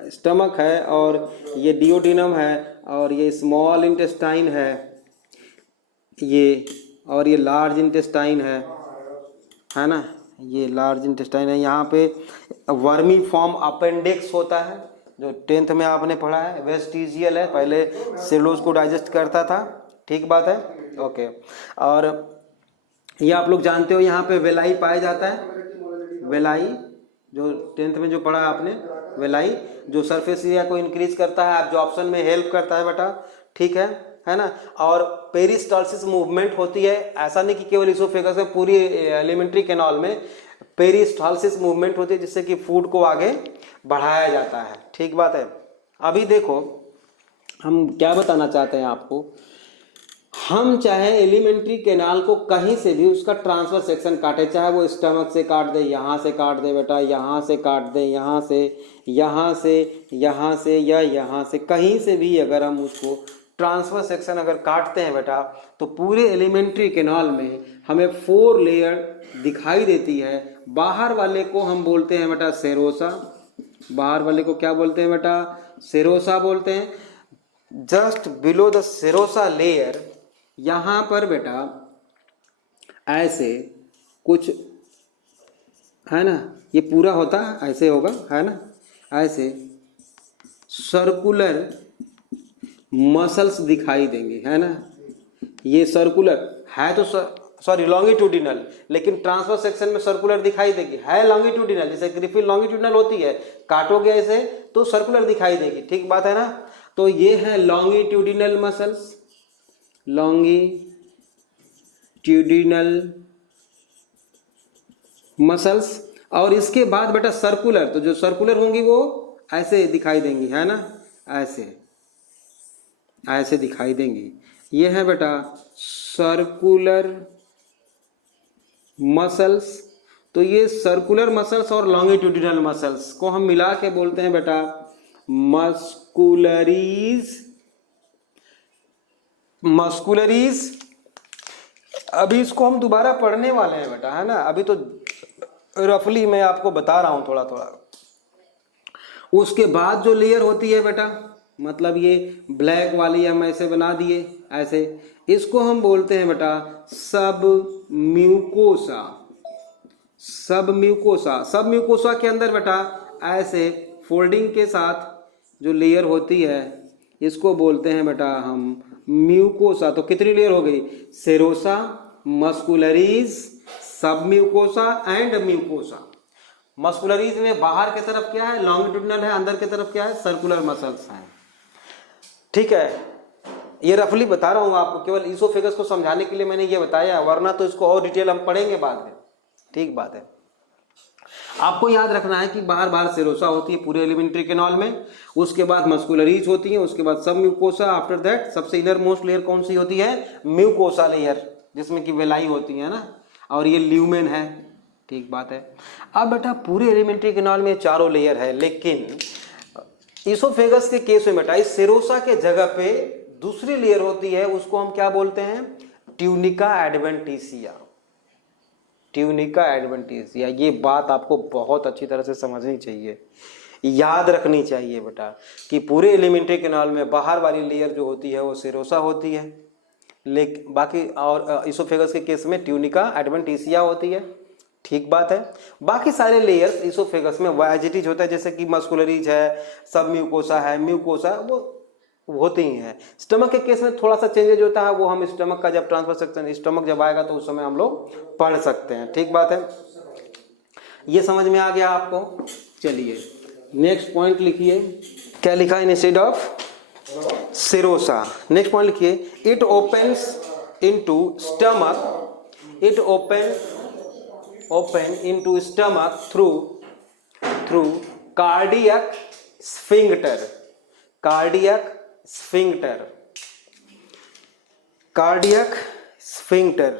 स्टमक है और ये डियोडिनम है और ये स्मॉल इंटेस्टाइन है ये, और ये लार्ज इंटेस्टाइन है ना, ये लार्ज इंटेस्टाइन है। यहाँ पे वर्मी फॉर्म अपेंडिक्स होता है जो 10th में आपने पढ़ा है, वेस्टिजियल है, पहले सेलुलोज को डाइजेस्ट करता था, ठीक बात है, ओके। और ये आप लोग जानते हो यहाँ पे वेलाई पाया जाता है, वेलाई जो 10th में जो पढ़ा आपने, वेलाई जो सरफेस एरिया को इंक्रीज करता है, एब्जॉर्प्शन में हेल्प करता है बेटा, ठीक है ना। और पेरिस्टालसिस मूवमेंट होती है, ऐसा नहीं कि केवल इसोफेगस में, पूरी एलिमेंट्री कैनाल में पेरिस्टालसिस मूवमेंट होती है जिससे कि फूड को आगे बढ़ाया जाता है, ठीक बात है। अभी देखो हम क्या बताना चाहते हैं आपको हम चाहे एलिमेंट्री कैनाल को कहीं से भी उसका ट्रांसफर सेक्शन काटे, चाहे वो स्टमक से काट दे, यहाँ से काट दे बेटा, यहाँ से काट दे, यहाँ से, यहाँ से, यहाँ से, या यहाँ से, कहीं से भी अगर हम उसको ट्रांसफर सेक्शन अगर काटते हैं बेटा, तो पूरे एलिमेंट्री कैनाल में हमें 4 लेयर दिखाई देती है। बाहर वाले को हम बोलते हैं बेटा सेरोसा, बाहर वाले को क्या बोलते हैं बेटा, सेरोसा बोलते हैं। Just below the serosa layer, यहाँ पर बेटा ऐसे कुछ है ना, ये पूरा होता है ऐसे होगा, है ना, ऐसे सर्कुलर मसल्स दिखाई देंगे, है ना। ये सर्कुलर है तो सॉरी लॉन्गिट्यूडिनल, लेकिन ट्रांसफर सेक्शन में सर्कुलर दिखाई देगी, है लॉन्गिट्यूडिनल, जैसे ग्रिफिन लॉन्गिट्यूडिनल होती है, काटोगे ऐसे तो सर्कुलर दिखाई देगी, ठीक बात है ना। तो ये है लॉन्गिट्यूडिनल मसल्स, लॉन्गिट्यूडिनल मसल्स। और इसके बाद बेटा सर्कुलर, तो जो सर्कुलर होंगी वो ऐसे दिखाई देंगी, है ना, ऐसे ऐसे दिखाई देंगी। ये है बेटा सर्कुलर मसल्स। तो ये सर्कुलर मसल्स और लॉन्गिट्यूडिनल मसल्स को हम मिला के बोलते हैं बेटा मस्कुलरीज, मस्कुलरीज। अभी इसको हम दोबारा पढ़ने वाले हैं बेटा, है ना, अभी तो रफली मैं आपको बता रहा हूं थोड़ा थोड़ा। उसके बाद जो लेयर होती है बेटा, मतलब ये ब्लैक वाली हम ऐसे बना दिए ऐसे, इसको हम बोलते हैं बेटा सब म्यूकोसा, सब म्यूकोसा। सब म्यूकोसा के अंदर बेटा ऐसे फोल्डिंग के साथ जो लेयर होती है इसको बोलते हैं बेटा हम म्यूकोसा। तो कितनी लेयर हो गई, सेरोसा, मस्कुलरीज, सब म्यूकोसा एंड म्यूकोसा। मस्कुलरीज में बाहर की तरफ क्या है, लॉन्गिट्यूडिनल है, अंदर की तरफ क्या है, सर्कुलर मसल्स हैं, ठीक है। ये रफली बता रहा हूँ आपको, केवल ईसोफेगस को समझाने के लिए मैंने ये बताया, वरना तो इसको और डिटेल हम पढ़ेंगे बाद में, ठीक बात है। आपको याद रखना है कि बाहर बाहर सेरोसा होती है पूरे एलिमेंट्री कैनाल में, उसके बाद मस्कुलरीज होती है, उसके बाद सब म्यूकोसा, आफ्टर दैट सबसे इनर मोस्ट लेयर कौन सी होती है, म्यूकोसा लेयर, जिसमें कि वेलाई होती है ना, और ये ल्यूमेन है, ठीक बात है। अब बेटा पूरे एलिमेंट्री कैनाल में चारों लेयर है, लेकिन ईसोफेगस के केस में बेटा इस सेरोसा के जगह पे दूसरी लेयर होती है, उसको हम क्या बोलते हैं, ट्यूनिका एडवेंटिसिया, ट्यूनिका एडवेंटिसिया। ये बात आपको बहुत अच्छी तरह से समझनी चाहिए, याद रखनी चाहिए बेटा कि पूरे एलिमेंट्री कैनाल में बाहर वाली लेयर जो होती है वो सेरोसा होती है, लेकिन बाकी और ईसोफेगस के केस में ट्यूनिका एडवेंटिसिया होती है, ठीक बात है। बाकी सारे लेयर्स ईसोफेगस में वाइजिटीज होता है, जैसे कि मस्कुलरीज है, सब म्यूकोसा है, म्यूकोसा वो होती ही है। स्टमक के केस में थोड़ा सा चेंजेज होता है, वो हम स्टमक का जब ट्रांसफर सेक्शन स्टमक जब आएगा तो उस समय हम लोग पढ़ सकते हैं, ठीक बात है। ये समझ में आ गया आपको। चलिए नेक्स्ट पॉइंट लिखिए, क्या लिखा है instead of serosa. Next point लिखिए, it opens into stomach, it open into stomach through cardiac sphincter, cardiac sphincter, cardiac sphincter।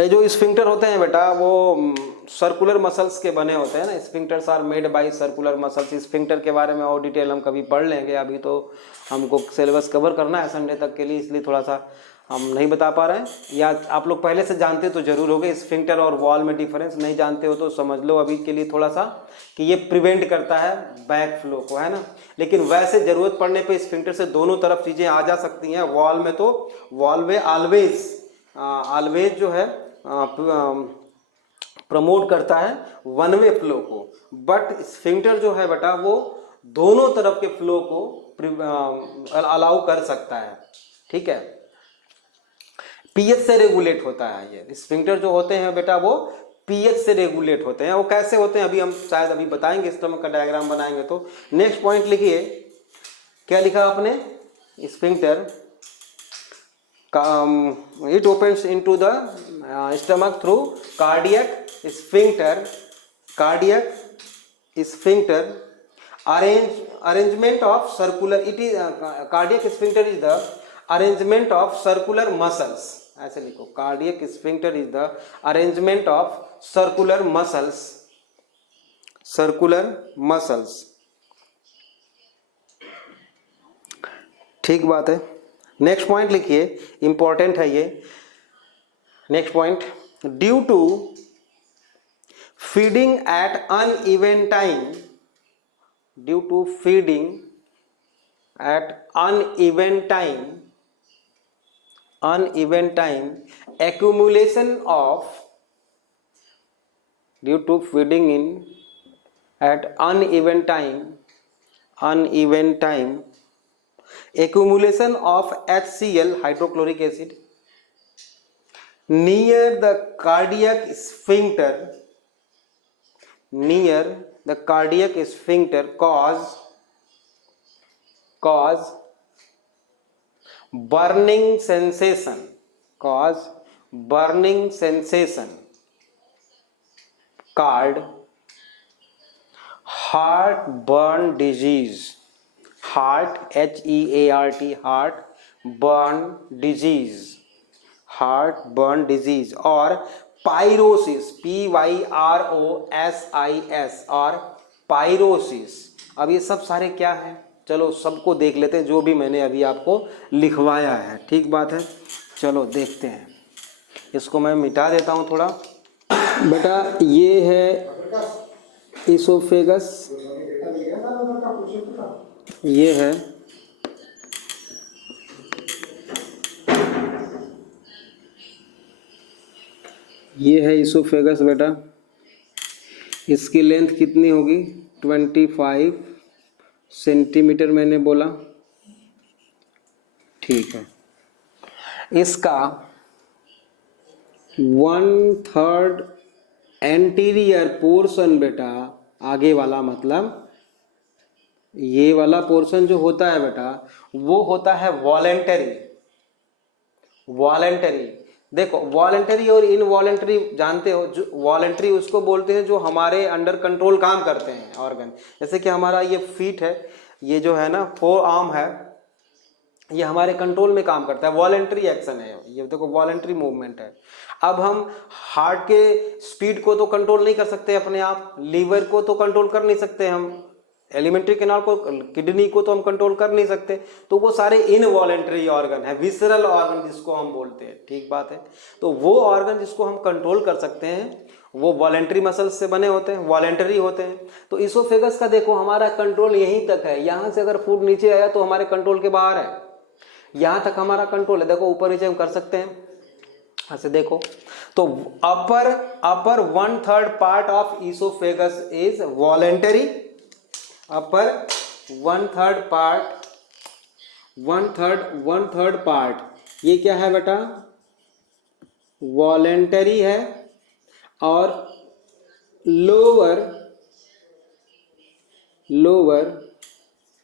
ये जो स्फिंक्टर होते हैं बेटा वो सर्कुलर मसल्स के बने होते हैं ना, sphincters are made by circular muscles. Sphincter के बारे में और डिटेल हम कभी पढ़ लेंगे, अभी तो हमको सिलेबस कवर करना है संडे तक के लिए, इसलिए थोड़ा सा हम नहीं बता पा रहे हैं। या आप लोग पहले से जानते तो जरूर होगे, स्फिंक्टर और वॉल में डिफरेंस नहीं जानते हो तो समझ लो अभी के लिए थोड़ा सा कि ये प्रिवेंट करता है बैक फ्लो को, है ना। लेकिन वैसे जरूरत पड़ने पे स्फिंक्टर से दोनों तरफ चीजें आ जा सकती हैं। वॉल में तो वॉल में ऑलवेज जो है प्रमोट करता है वन वे फ्लो को, बट स्फिंक्टर जो है बेटा वो दोनों तरफ के फ्लो को अलाउ कर सकता है, ठीक है। पीएच से रेगुलेट होता है ये स्फिंक्टर जो होते हैं बेटा, वो पीएच से रेगुलेट होते हैं। वो कैसे होते हैं अभी हम शायद अभी बताएंगे, स्टमक का डायग्राम बनाएंगे तो। नेक्स्ट पॉइंट लिखिए, क्या लिखा आपने, sphincter it opens into the stomach through cardiac sphincter, cardiac sphincter arrangement of circular, it is cardiac sphincter is the arrangement of circular muscles, ऐसे लिखो, cardiac sphincter is the arrangement of circular muscles, circular muscles. ठीक बात है। Next point लिखिए, important है ये। Next point, due to feeding at uneven time, due to feeding at uneven time accumulation of, due to feeding in at uneven time accumulation of HCl, hydrochloric acid, near the cardiac sphincter, cause burning sensation, called heartburn disease, heartburn disease or pyrosis, pyrosis और pyrosis। अब ये सब सारे क्या हैं, चलो सबको देख लेते हैं, जो भी मैंने अभी आपको लिखवाया है। ठीक बात है, चलो देखते हैं। इसको मैं मिटा देता हूँ थोड़ा। बेटा ये है इसोफेगस, ये है इसोफेगस बेटा। इसकी लेंथ कितनी होगी, 25 सेंटीमीटर मैंने बोला। ठीक है, इसका 1/3 एंटीरियर पोर्शन बेटा, आगे वाला मतलब ये वाला पोर्शन जो होता है बेटा, वो होता है वॉलेंटरी। देखो वॉलेंटरी और इनवॉलेंटरी जानते हो, जो वॉलेंटरी उसको बोलते हैं जो हमारे अंडर कंट्रोल काम करते हैं ऑर्गन। जैसे कि हमारा ये फीट है, ये जो है ना फोर आर्म है, ये हमारे कंट्रोल में काम करता है, वॉलेंटरी एक्शन है ये, देखो वॉलेंटरी मूवमेंट है। अब हम हार्ट के स्पीड को तो कंट्रोल नहीं कर सकते अपने आप, लीवर को तो कंट्रोल कर नहीं सकते हम, एलिमेंट्री कैनाल को, किडनी को तो हम कंट्रोल कर नहीं सकते, तो वो सारे इनवॉलेंटरी ऑर्गन है, विसरल ऑर्गन जिसको हम बोलते हैं। ठीक बात है, तो वो ऑर्गन जिसको हम कंट्रोल कर सकते हैं वो वॉलेंटरी मसल्स से बने होते हैं, वॉलेंटरी होते हैं। तो इसोफेगस का देखो हमारा कंट्रोल यहीं तक है, यहाँ से अगर फूड नीचे आया तो हमारे कंट्रोल के बाहर है, यहाँ तक हमारा कंट्रोल है। देखो ऊपर नीचे हम कर सकते हैं, ऐसे देखो। तो अपर 1/3 part of oesophagus is voluntary, upper 1/3 part ये क्या है बेटा, वॉलेंटरी है, और लोअर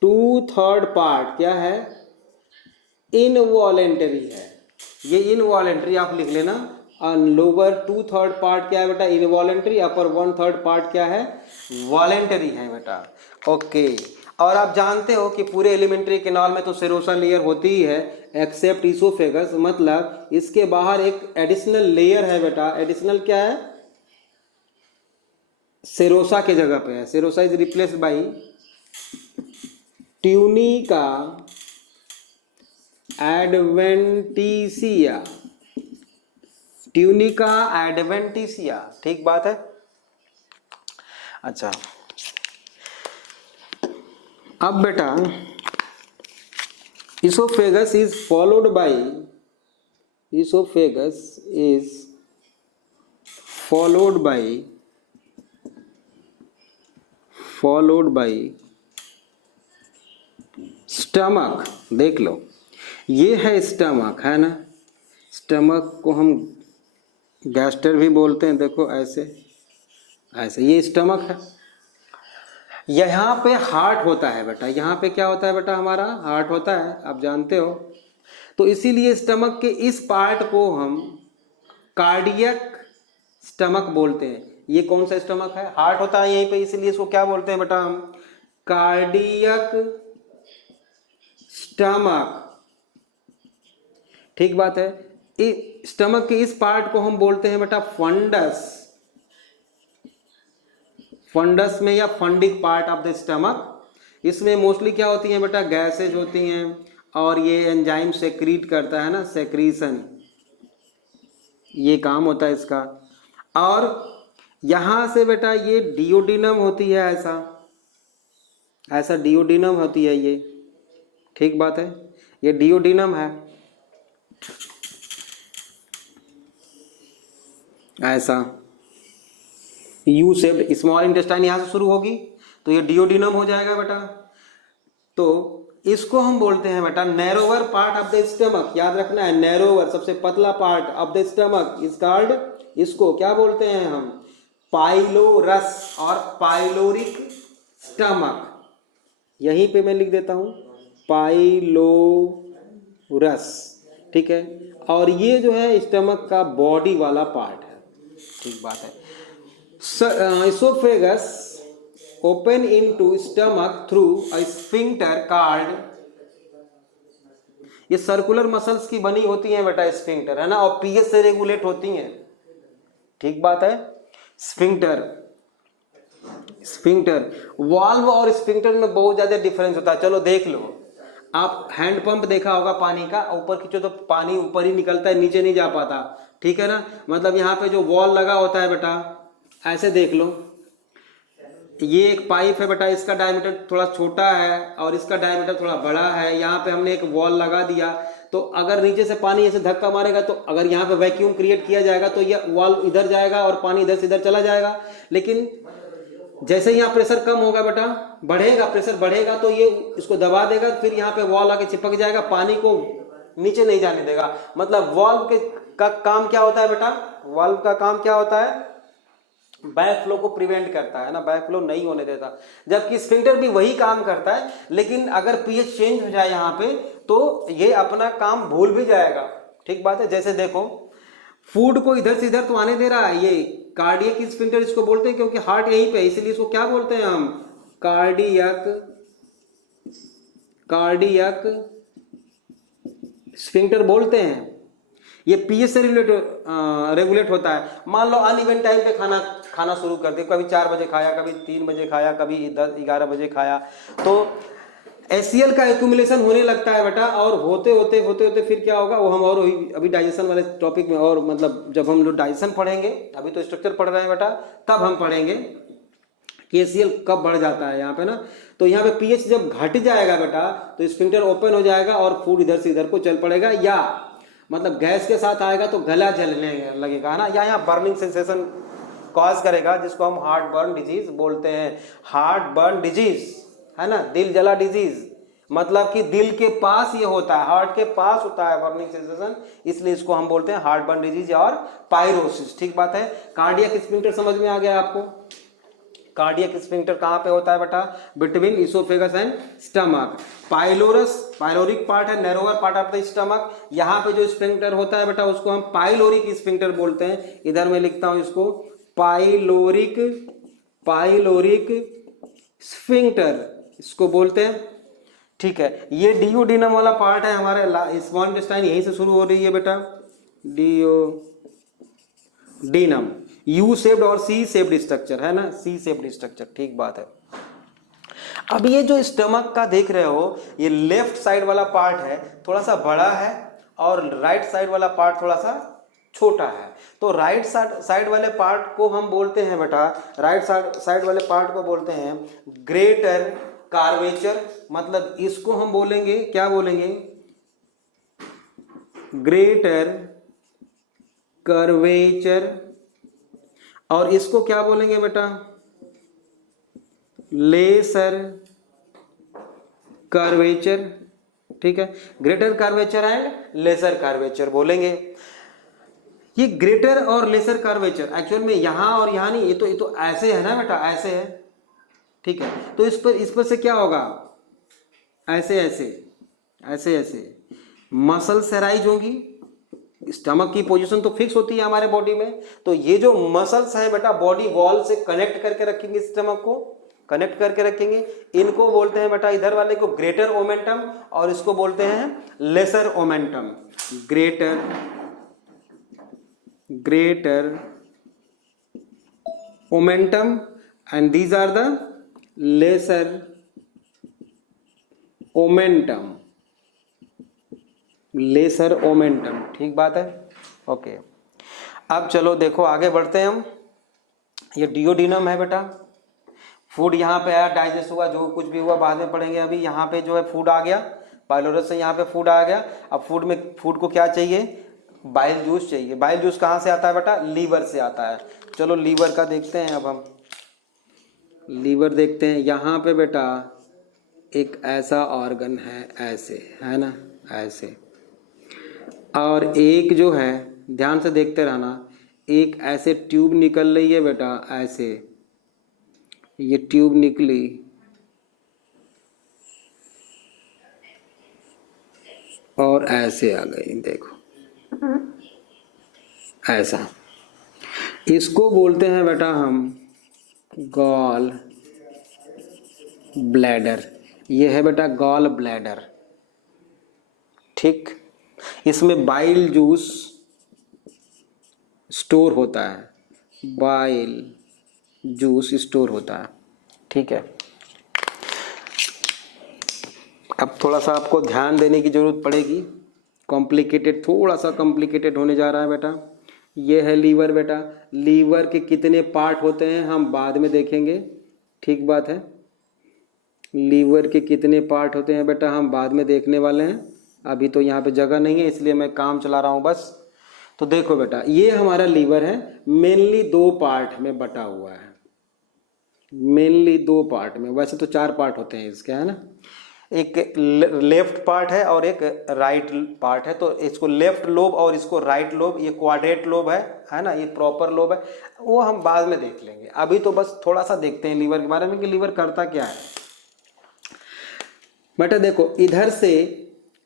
2/3 पार्ट क्या है, इनवॉलेंटरी है। ये इनवॉलेंटरी आप लिख लेना, लोअर 2/3 पार्ट क्या है बेटा, इनवॉलेंटरी, अपर 1/3 पार्ट क्या है, वॉलेंटरी है बेटा। ओके, और आप जानते हो कि पूरे एलिमेंट्री कैनाल में तो सेरोसा लेयर होती ही है, एक्सेप्ट इसोफेगस, मतलब इसके बाहर एक एडिशनल लेयर है बेटा। एडिशनल क्या है, सेरोसा के जगह पे है, serosa is replaced by tunica adventitia, tunica adventitia. ठीक बात है। अच्छा, अब बेटा oesophagus is followed by, stomach. देख लो ये है स्टमक, है ना, स्टमक को हम गैस्टर भी बोलते हैं। देखो ऐसे ये स्टमक है, यहाँ पे हार्ट होता है बेटा, यहाँ पे क्या होता है बेटा, हमारा हार्ट होता है, आप जानते हो। तो इसीलिए स्टमक के इस पार्ट को हम कार्डियक स्टमक बोलते हैं। ये कौन सा स्टमक है, हार्ट होता है यहीं पे, इसीलिए इसको क्या बोलते हैं बेटा हम, कार्डियक स्टमक। ठीक बात है। स्टमक के इस पार्ट को हम बोलते हैं बेटा फंडस। फंडस में या fundic part of the stomach, इसमें मोस्टली क्या होती है बेटा, गैसेज होती हैं और ये एंजाइम सेक्रीट करता है ना, सेक्रीशन, ये काम होता है इसका। और यहाँ से बेटा ये डियोडिनम होती है, ऐसा डियोडिनम होती है ये, ठीक बात है, ये डियोडिनम है ऐसा यू शेप्ड। स्मॉल इंटेस्टाइन यहाँ से शुरू होगी तो ये डियोडिनम हो जाएगा बेटा। तो इसको हम बोलते हैं बेटा narrower part of the stomach, याद रखना है, नैरोवर सबसे पतला part of the stomach is called, इसको क्या बोलते हैं हम, पाइलोरस और पाइलोरिक स्टमक। यहीं पे मैं लिख देता हूं पाइलोरस, ठीक है। और ये जो है स्टमक का बॉडी वाला पार्ट है, ठीक बात है। Oesophagus open into stomach through a sphincter called, ये सर्कुलर मसल्स की बनी होती हैं बेटा स्फिंक्टर, है ना, और पीएच से रेगुलेट होती हैं, ठीक बात है। स्फिंक्टर वाल्व और स्फिंक्टर में बहुत ज्यादा डिफरेंस होता है। चलो देख लो, आप हैंड पंप देखा होगा पानी का, ऊपर खींचो तो पानी ऊपर ही निकलता है, नीचे नहीं जा पाता, ठीक है ना। मतलब यहाँ पे जो वॉल लगा होता है बेटा, ऐसे देख लो, ये एक पाइप है बेटा, इसका डायमीटर थोड़ा छोटा है और इसका डायमीटर थोड़ा बड़ा है। यहाँ पे हमने एक वॉल लगा दिया, तो अगर नीचे से पानी ऐसे धक्का मारेगा तो अगर यहाँ पे वैक्यूम क्रिएट किया जाएगा तो ये वॉल इधर जाएगा और पानी इधर से इधर चला जाएगा। लेकिन जैसे ही यहाँ प्रेशर कम होगा बेटा, बढ़ेगा, प्रेशर बढ़ेगा तो ये इसको दबा देगा, फिर यहाँ पे वॉल आके चिपक जाएगा, पानी को नीचे नहीं जाने देगा। मतलब वॉल्व का काम क्या होता है बेटा, वॉल्व का काम क्या होता है, बैक फ्लो को प्रिवेंट करता है ना, बैक फ्लो नहीं होने देता। जबकि स्फिंक्टर भी वही काम करता है, लेकिन अगर पीएच चेंज हो जाए यहाँ पे तो ये अपना काम भूल भी जाएगा, ठीक बात है। जैसे देखो, फूड को इधर से इधर तो आने दे रहा है, ये कार्डियक स्फिंक्टर इसको बोलते हैं, क्योंकि हार्ट यहीं पे, इसलिए इसको क्या बोलते हैं हम, कार्डियक स्फिंक्टर बोलते हैं। ये पीएच से रेगुलेट होता है। मान लो अनइवन टाइम पे खाना शुरू कर दे, कभी 4 बजे खाया, कभी 3 बजे खाया, कभी 10-11 बजे खाया, तो एचसीएल का एक्यूमुलेशन होने लगता है बेटा, और होते होते फिर क्या होगा वो हम और अभी डाइजेशन वाले टॉपिक में, और मतलब जब हम लोग डाइजेशन पढ़ेंगे, अभी तो स्ट्रक्चर पढ़ रहे हैं बेटा, तब हम पढ़ेंगे कि एचसीएल कब बढ़ जाता है यहाँ पे ना। तो यहाँ पे पीएच जब घट जाएगा बेटा तो स्फिंक्टर ओपन हो जाएगा और फूड इधर से इधर को चल पड़ेगा, या मतलब गैस के साथ आएगा तो गला जलने लगेगा ना, या यहाँ बर्निंग सेंसेशन कॉज करेगा, जिसको हम हार्ट बर्न डिजीज बोलते हैं। हार्ट बर्न डिजीज है ना, दिल जला डिजीज, मतलब कि दिल के पास ये होता है, हार्ट के पास होता है बर्निंग सेंसेशन, इसलिए इसको हम बोलते हैं हार्ट बर्न डिजीज और पायरोसिस, ठीक बात है। कार्डियक स्फिंक्टर समझ में आ गया आपको। कार्डियक स्फिंक्टर कहाँ पे होता है बेटा, between oesophagus and stomach. Pylorus, pyloric part है, narrower part of the stomach. यहाँ पे जो स्फिंक्टर होता है बेटा उसको हम पाइलोरिक स्फिंक्टर बोलते हैं। इधर मैं लिखता हूं इसको पाइलोरिक स्फिंक्टर इसको बोलते हैं, ठीक है। ये डियोडिनम वाला पार्ट है हमारे, स्मॉल इंटेस्टाइन यहीं से शुरू हो रही है बेटा, डियोडिनम, यू शेप्ड और सी शेप्ड स्ट्रक्चर है ना, सी शेप्ड स्ट्रक्चर, ठीक बात है। अब ये जो स्टमक का देख रहे हो, ये लेफ्ट साइड वाला पार्ट है थोड़ा सा बड़ा है और राइट साइड वाला पार्ट थोड़ा सा छोटा है। तो राइट साइड वाले पार्ट को हम बोलते हैं बेटा, राइट साइड वाले पार्ट को बोलते हैं ग्रेटर कार्वेचर, मतलब इसको हम बोलेंगे, क्या बोलेंगे, ग्रेटर कर्वेचर, और इसको क्या बोलेंगे बेटा, लेसर कर्वेचर, ठीक है। Greater curvature and lesser curvature बोलेंगे। ये ग्रेटर और लेसर कर्वेचर एक्चुअल में यहां और यहां नहीं, ये तो ऐसे है ना बेटा, ऐसे है, ठीक है। तो इस पर से क्या होगा, ऐसे मसल्स राइज होंगी। स्टमक की पोजीशन तो फिक्स होती है हमारे बॉडी में, तो ये जो मसल्स हैं बेटा बॉडी वॉल से कनेक्ट करके रखेंगे स्टमक को, कनेक्ट करके रखेंगे। इनको बोलते हैं बेटा, इधर वाले को ग्रेटर ओमेंटम और इसको बोलते हैं lesser omentum. Greater omentum and these are the lesser omentum. Lesser omentum, ठीक बात है, ओके। अब चलो देखो आगे बढ़ते हैं हम। ये डिओडिनम है बेटा, फूड यहाँ पे आया, डाइजेस्ट हुआ, जो कुछ भी हुआ बाद में पढ़ेंगे। अभी यहाँ पे जो है फूड आ गया, पाइलोरस से यहाँ पे फूड आ गया। अब फूड को क्या चाहिए, बाइल जूस चाहिए। बाइल जूस कहाँ से आता है बेटा, लीवर से आता है। चलो लीवर का देखते हैं। अब हम लीवर देखते हैं। यहाँ पे बेटा एक ऐसा ऑर्गन है, ऐसे है ना, ऐसे, और एक जो है, ध्यान से देखते रहना, एक ऐसे ट्यूब निकल रही है बेटा, ऐसे ये ट्यूब निकली और ऐसे आ गई, देखो ऐसा। इसको बोलते हैं बेटा हम गॉल ब्लैडर। ये है बेटा गॉल ब्लैडर, ठीक। इसमें बाइल जूस स्टोर होता है, बाइल जूस स्टोर होता है, ठीक है। अब थोड़ा सा आपको ध्यान देने की जरूरत पड़ेगी, कॉम्प्लिकेटेड, थोड़ा सा कॉम्प्लिकेटेड होने जा रहा है बेटा। ये है लीवर बेटा। लीवर के कितने पार्ट होते हैं हम बाद में देखेंगे, ठीक बात है। लीवर के कितने पार्ट होते हैं बेटा हम बाद में देखने वाले हैं। अभी तो यहाँ पे जगह नहीं है, इसलिए मैं काम चला रहा हूँ बस। तो देखो बेटा, ये हमारा लीवर है, मेनली 2 पार्ट में बटा हुआ है, मेनली 2 पार्ट में। वैसे तो 4 पार्ट होते हैं इसके, है ना। एक लेफ्ट पार्ट है और एक राइट पार्ट है। तो इसको लेफ्ट लोब और इसको राइट लोब, ये क्वाड्रेट लोब है ना, ये प्रॉपर लोब है, वो हम बाद में देख लेंगे। अभी तो बस थोड़ा सा देखते हैं लीवर के बारे में कि लीवर करता क्या है बेटा। देखो इधर से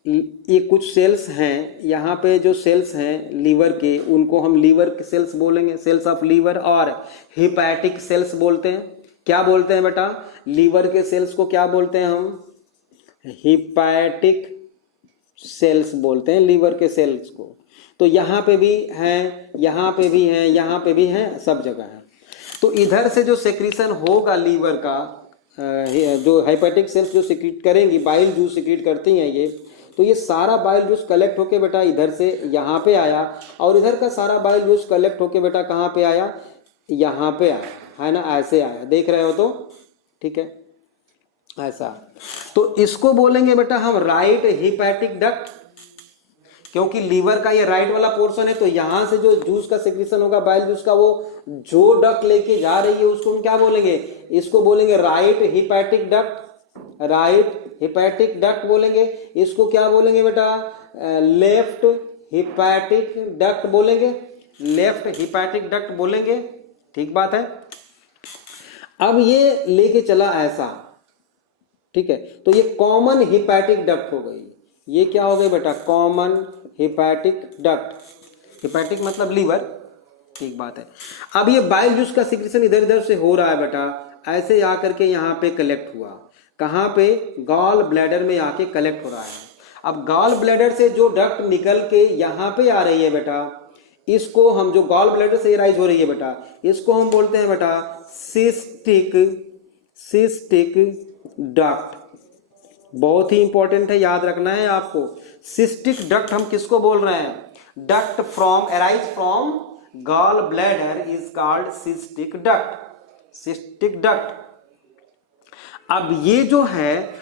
ये कुछ सेल्स हैं, यहाँ पे जो सेल्स हैं लीवर के, उनको हम लीवर के सेल्स बोलेंगे, सेल्स ऑफ लीवर। और हिपैटिक सेल्स बोलते हैं। क्या बोलते हैं बेटा, लीवर के सेल्स को क्या बोलते हैं हम, हिपैटिक सेल्स बोलते हैं लीवर के सेल्स को। तो यहाँ पे भी हैं, यहाँ पे भी हैं, यहाँ पे भी हैं, सब जगह है। तो इधर से जो सेक्रीशन होगा लीवर का, जो हेपेटिक सेल्स जो सिक्रीट करेंगी, बाइल जूस सिक्रीट करती हैं ये, तो ये सारा बाइल जूस कलेक्ट होके बेटा इधर से यहाँ पे आया, और इधर का सारा बाइल जूस कलेक्ट होके बेटा कहाँ पे आया, यहाँ पे आया, है ना, ऐसे आया, देख रहे हो तो, ठीक है, ऐसा। तो इसको बोलेंगे बेटा हम राइट हिपैटिक डक्ट, क्योंकि लीवर का ये राइट वाला पोर्शन है। तो यहां से जो जूस का सिक्रीशन होगा बाइल जूस का, वो जो डक्ट लेके जा रही है उसको हम क्या बोलेंगे, इसको बोलेंगे right hepatic duct, right hepatic duct बोलेंगे। इसको क्या बोलेंगे बेटा, लेफ्ट हिपैटिक डक्ट बोलेंगे, लेफ्ट हिपैटिक डक्ट बोलेंगे, ठीक बात है। अब ये लेके चला ऐसा, ठीक है, तो ये कॉमन हिपैटिक डक्ट हो गई। ये क्या हो गई बेटा, कॉमन हिपैटिक डक्ट। हिपैटिक मतलब लीवर, ठीक बात है। अब ये बाइल जूस का सिक्रीशन इधर इधर से हो रहा है बेटा, ऐसे आकर के यहाँ पे कलेक्ट हुआ, कहाँ पे, गॉल ब्लैडर में आके कलेक्ट हो रहा है। अब गॉल ब्लैडर से जो डक्ट निकल के यहाँ पे आ रही है बेटा, इसको हम, जो गॉल ब्लैडर से राइज हो रही है बेटा, इसको हम बोलते हैं बेटा सिस्टिक डक्ट। बहुत ही इंपॉर्टेंट है, याद रखना है आपको। सिस्टिक डक्ट हम किसको बोल रहे हैं, duct from, arise from gall bladder is called cystic duct, cystic duct. अब ये जो है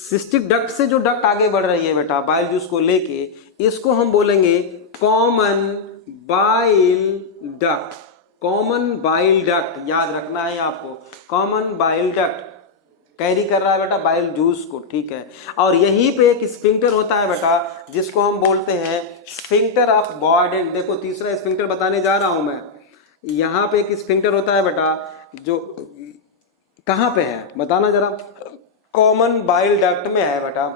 सिस्टिक डक्ट से जो डक्ट आगे बढ़ रही है बेटा बाइल जूस को लेके, इसको हम बोलेंगे common bile duct, common bile duct, याद रखना है आपको, कॉमन बाइल डक्ट कैरी कर रहा है बेटा बाइल जूस को, ठीक है। और यहीं पे एक स्फिंक्टर होता है बेटा, जिसको हम बोलते हैं स्फिंक्टर ऑफ बॉयडेन। देखो तीसरा स्फिंक्टर बताने जा रहा हूं मैं। यहाँ पे एक स्फिंक्टर होता है बेटा, जो कहाँ पे है बताना जरा, कॉमन बाइल डक्ट में है बेटा।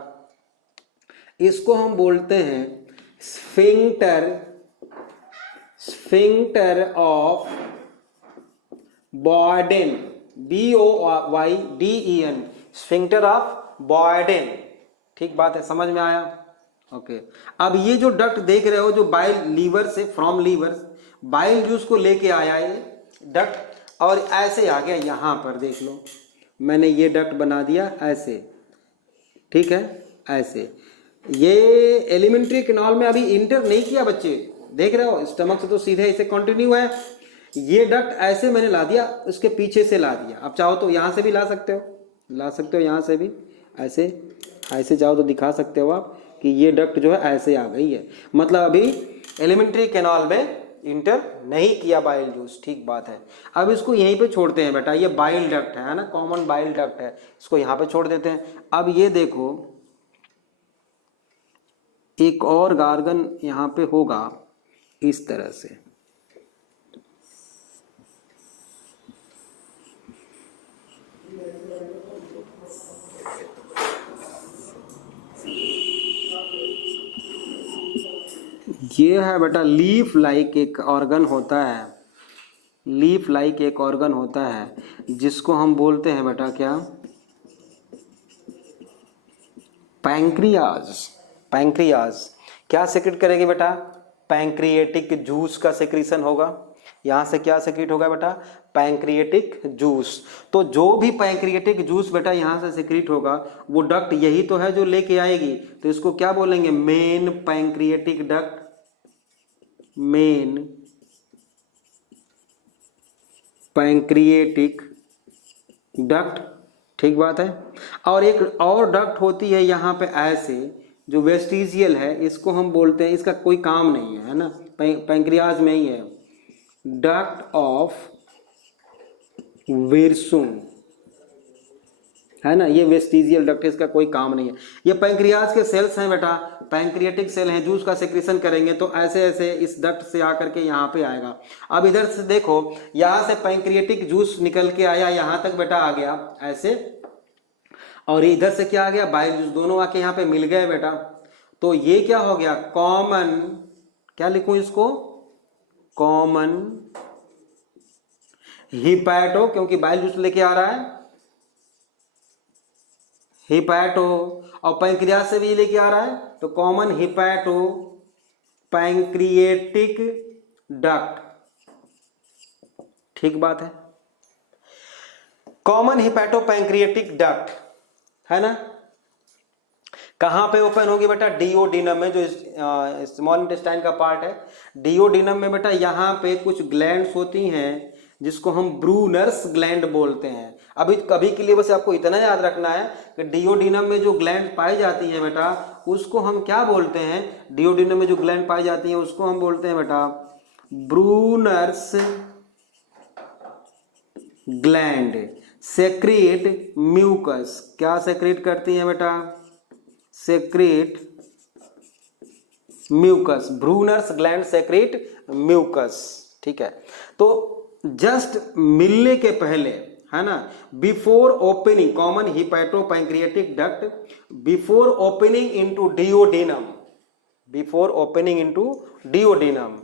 इसको हम बोलते हैं sphincter of Boyden, BOYDEN, sphincter of Boyden. ठीक बात है, समझ में आया? ओके। अब ये जो डक्ट देख रहे हो, जो बाइल लीवर से, फ्रॉम लीवर बाइल जूस को लेके आया ये डक्ट, और ऐसे आ गया यहाँ पर, देख लो मैंने ये डक्ट बना दिया ऐसे, ठीक है, ऐसे। ये एलिमेंट्री कैनाल में अभी इंटर नहीं किया बच्चे, देख रहे हो, स्टमक से तो सीधे इसे कंटिन्यू है। ये डक्ट ऐसे मैंने ला दिया, उसके पीछे से ला दिया। अब चाहो तो यहाँ से भी ला सकते हो, यहाँ से भी, ऐसे ऐसे चाहो तो दिखा सकते हो आप कि ये डक्ट जो है ऐसे आ गई है, मतलब अभी एलिमेंट्री कैनाल में इंटर नहीं किया बाइल जूस। ठीक बात है। अब इसको यहीं पे छोड़ते हैं बेटा, ये बाइल डक्ट है ना, कॉमन बाइल डक्ट है, इसको यहाँ पे छोड़ देते हैं। अब ये देखो एक और गार्गन यहाँ पे होगा इस तरह से, ये है बेटा लीफ लाइक एक ऑर्गन होता है, लीफ लाइक एक ऑर्गन होता है जिसको हम बोलते हैं बेटा क्या, पैंक्रियाज। पैंक्रियाज क्या सेक्रेट करेगी बेटा, पैंक्रिएटिक जूस का सेक्रीशन होगा। यहाँ से क्या सेक्रेट होगा बेटा, पैंक्रिएटिक जूस। तो जो भी पैंक्रिएटिक जूस बेटा यहाँ से सेक्रेट होगा, वो डक्ट यही तो है जो लेके आएगी, तो इसको क्या बोलेंगे, main pancreatic duct, main pancreatic duct. ठीक बात है। और एक और डक्ट होती है यहाँ पे ऐसे, जो वेस्टिजियल है, इसको हम बोलते हैं, इसका कोई काम नहीं है ना, पैंक्रियाज में ही है, डक्ट ऑफ विर्सुम, है ना, ये वेस्टिजियल डक्ट, इसका कोई काम नहीं है। ये पैंक्रियाज के सेल्स हैं बेटा, पैंक्रिएटिक सेल हैं, जूस का सेक्रेशन करेंगे तो ऐसे ऐसे इस डक्ट से आकर के यहाँ पे आएगा। अब इधर से देखो, यहाँ से पैंक्रिएटिक जूस निकल के आया, यहाँ तक बेटा आ गया ऐसे, और इधर से क्या आ गया, बाइल जूस, दोनों आके यहाँ पे मिल गए बेटा। तो ये क्या हो गया, कॉमन, क्या लिखूं इसको, कॉमन हिपैटो, क्योंकि बाइल जूस लेके आ रहा है, हिपैटो, और पैंक्रियाज से भी लेके आ रहा है, तो कॉमन हिपैटो पैंक्रिएटिक डक्ट। ठीक बात है, कॉमन हिपैटो पैंक्रिएटिक डक्ट, है ना। कहां पे ओपन होगी बेटा, डिओडिनम में, जो स्मॉल इंटेस्टाइन का पार्ट है, डिओडिनम में बेटा। यहाँ पे कुछ ग्लैंड्स होती हैं जिसको हम ब्रूनर्स ग्लैंड बोलते हैं। अभी कभी के लिए बस आपको इतना याद रखना है कि डिओडिनम में जो ग्लैंड पाई जाती है बेटा, उसको हम क्या बोलते हैं, डिओडिनम में जो ग्लैंड पाई जाती है उसको हम बोलते हैं बेटा ब्रूनर्स ग्लैंड। सेक्रेट म्यूकस, क्या सेक्रेट करती है बेटा, secrete mucus, Brunner's gland secrete mucus. ठीक है, तो जस्ट मिलने के पहले, है ना, before opening, common hepatopancreatic duct before opening into duodenum, before opening into duodenum,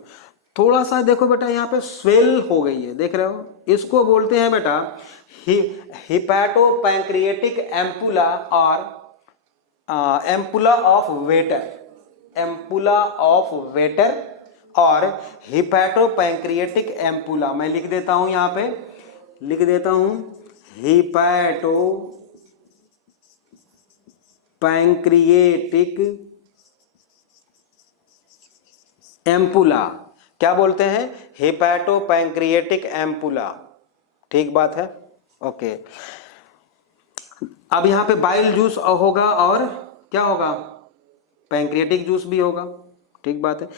थोड़ा सा देखो बेटा यहाँ पे स्वेल हो गई है, देख रहे हो, इसको बोलते हैं बेटा हिपैटो पैंक्रिएटिक एम्पुला, और ampulla of waiter, ampulla of waiter, और हिपैटो पैंक्रिएटिक एम्पुला। मैं लिख देता हूं, यहां पे लिख देता हूं, हिपैटो पैंक्रिएटिक एम्पुला, क्या बोलते हैं, हिपैटो पैंक्रिएटिक एम्पुला। ठीक बात है, ओके। अब यहाँ पे बाइल जूस होगा और क्या होगा, पैंक्रिएटिक जूस भी होगा। ठीक बात है,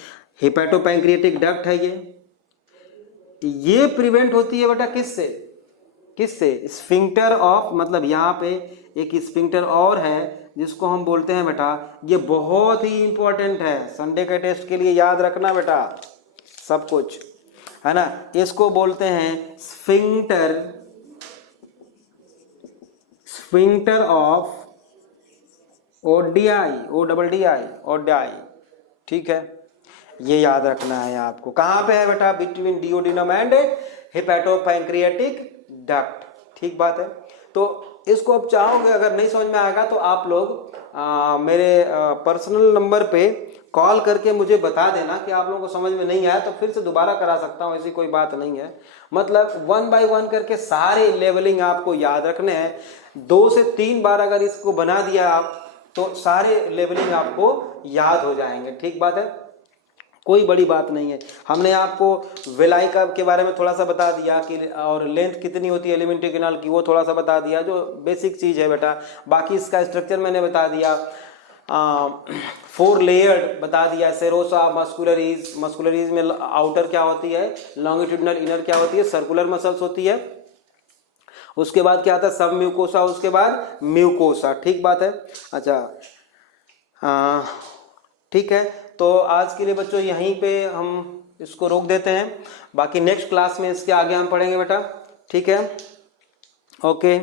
हिपैटो पैंक्रिएटिक डक्ट है ये प्रिवेंट होती है बेटा किससे, किससे, स्फिंक्टर ऑफ, मतलब यहाँ पे एक स्फिंक्टर और है जिसको हम बोलते हैं बेटा, ये बहुत ही इंपॉर्टेंट है, संडे के टेस्ट के लिए याद रखना बेटा सब कुछ, है ना। इसको बोलते हैं sphincter, sphincter of ODI, ODDI, ODI. ठीक है, ये याद रखना है आपको। कहां पे है बेटा, between duodenum and hepato pancreatic duct. ठीक बात है। तो इसको अब चाहोगे, अगर नहीं समझ में आएगा तो आप लोग मेरे पर्सनल नंबर पे कॉल करके मुझे बता देना कि आप लोगों को समझ में नहीं आया, तो फिर से दोबारा करा सकता हूँ, ऐसी कोई बात नहीं है। मतलब 1 बाय 1 करके सारे लेवलिंग आपको याद रखने हैं। 2 से 3 बार अगर इसको बना दिया आप तो सारे लेवलिंग आपको याद हो जाएंगे। ठीक बात है, कोई बड़ी बात नहीं है। हमने आपको वेलाई का के बारे में थोड़ा सा बता दिया कि और लेंथ कितनी होती है एलिमेंट्री कैनाल की, वो थोड़ा सा बता दिया, जो बेसिक चीज़ है बेटा। बाकी इसका स्ट्रक्चर मैंने बता दिया, 4 लेयर्ड बता दिया, सेरोसा, मस्कुलरीज, मस्कुलरीज में आउटर क्या होती है, लॉन्गिट्यूडनल इनर क्या होती है, सर्कुलर मसल्स होती है। उसके बाद क्या आता है, सब म्यूकोसा, उसके बाद म्यूकोसा। ठीक बात है। अच्छा ठीक है, तो आज के लिए बच्चों यहीं पे हम इसको रोक देते हैं, बाकी नेक्स्ट क्लास में इसके आगे हम पढ़ेंगे बेटा। ठीक है, ओके।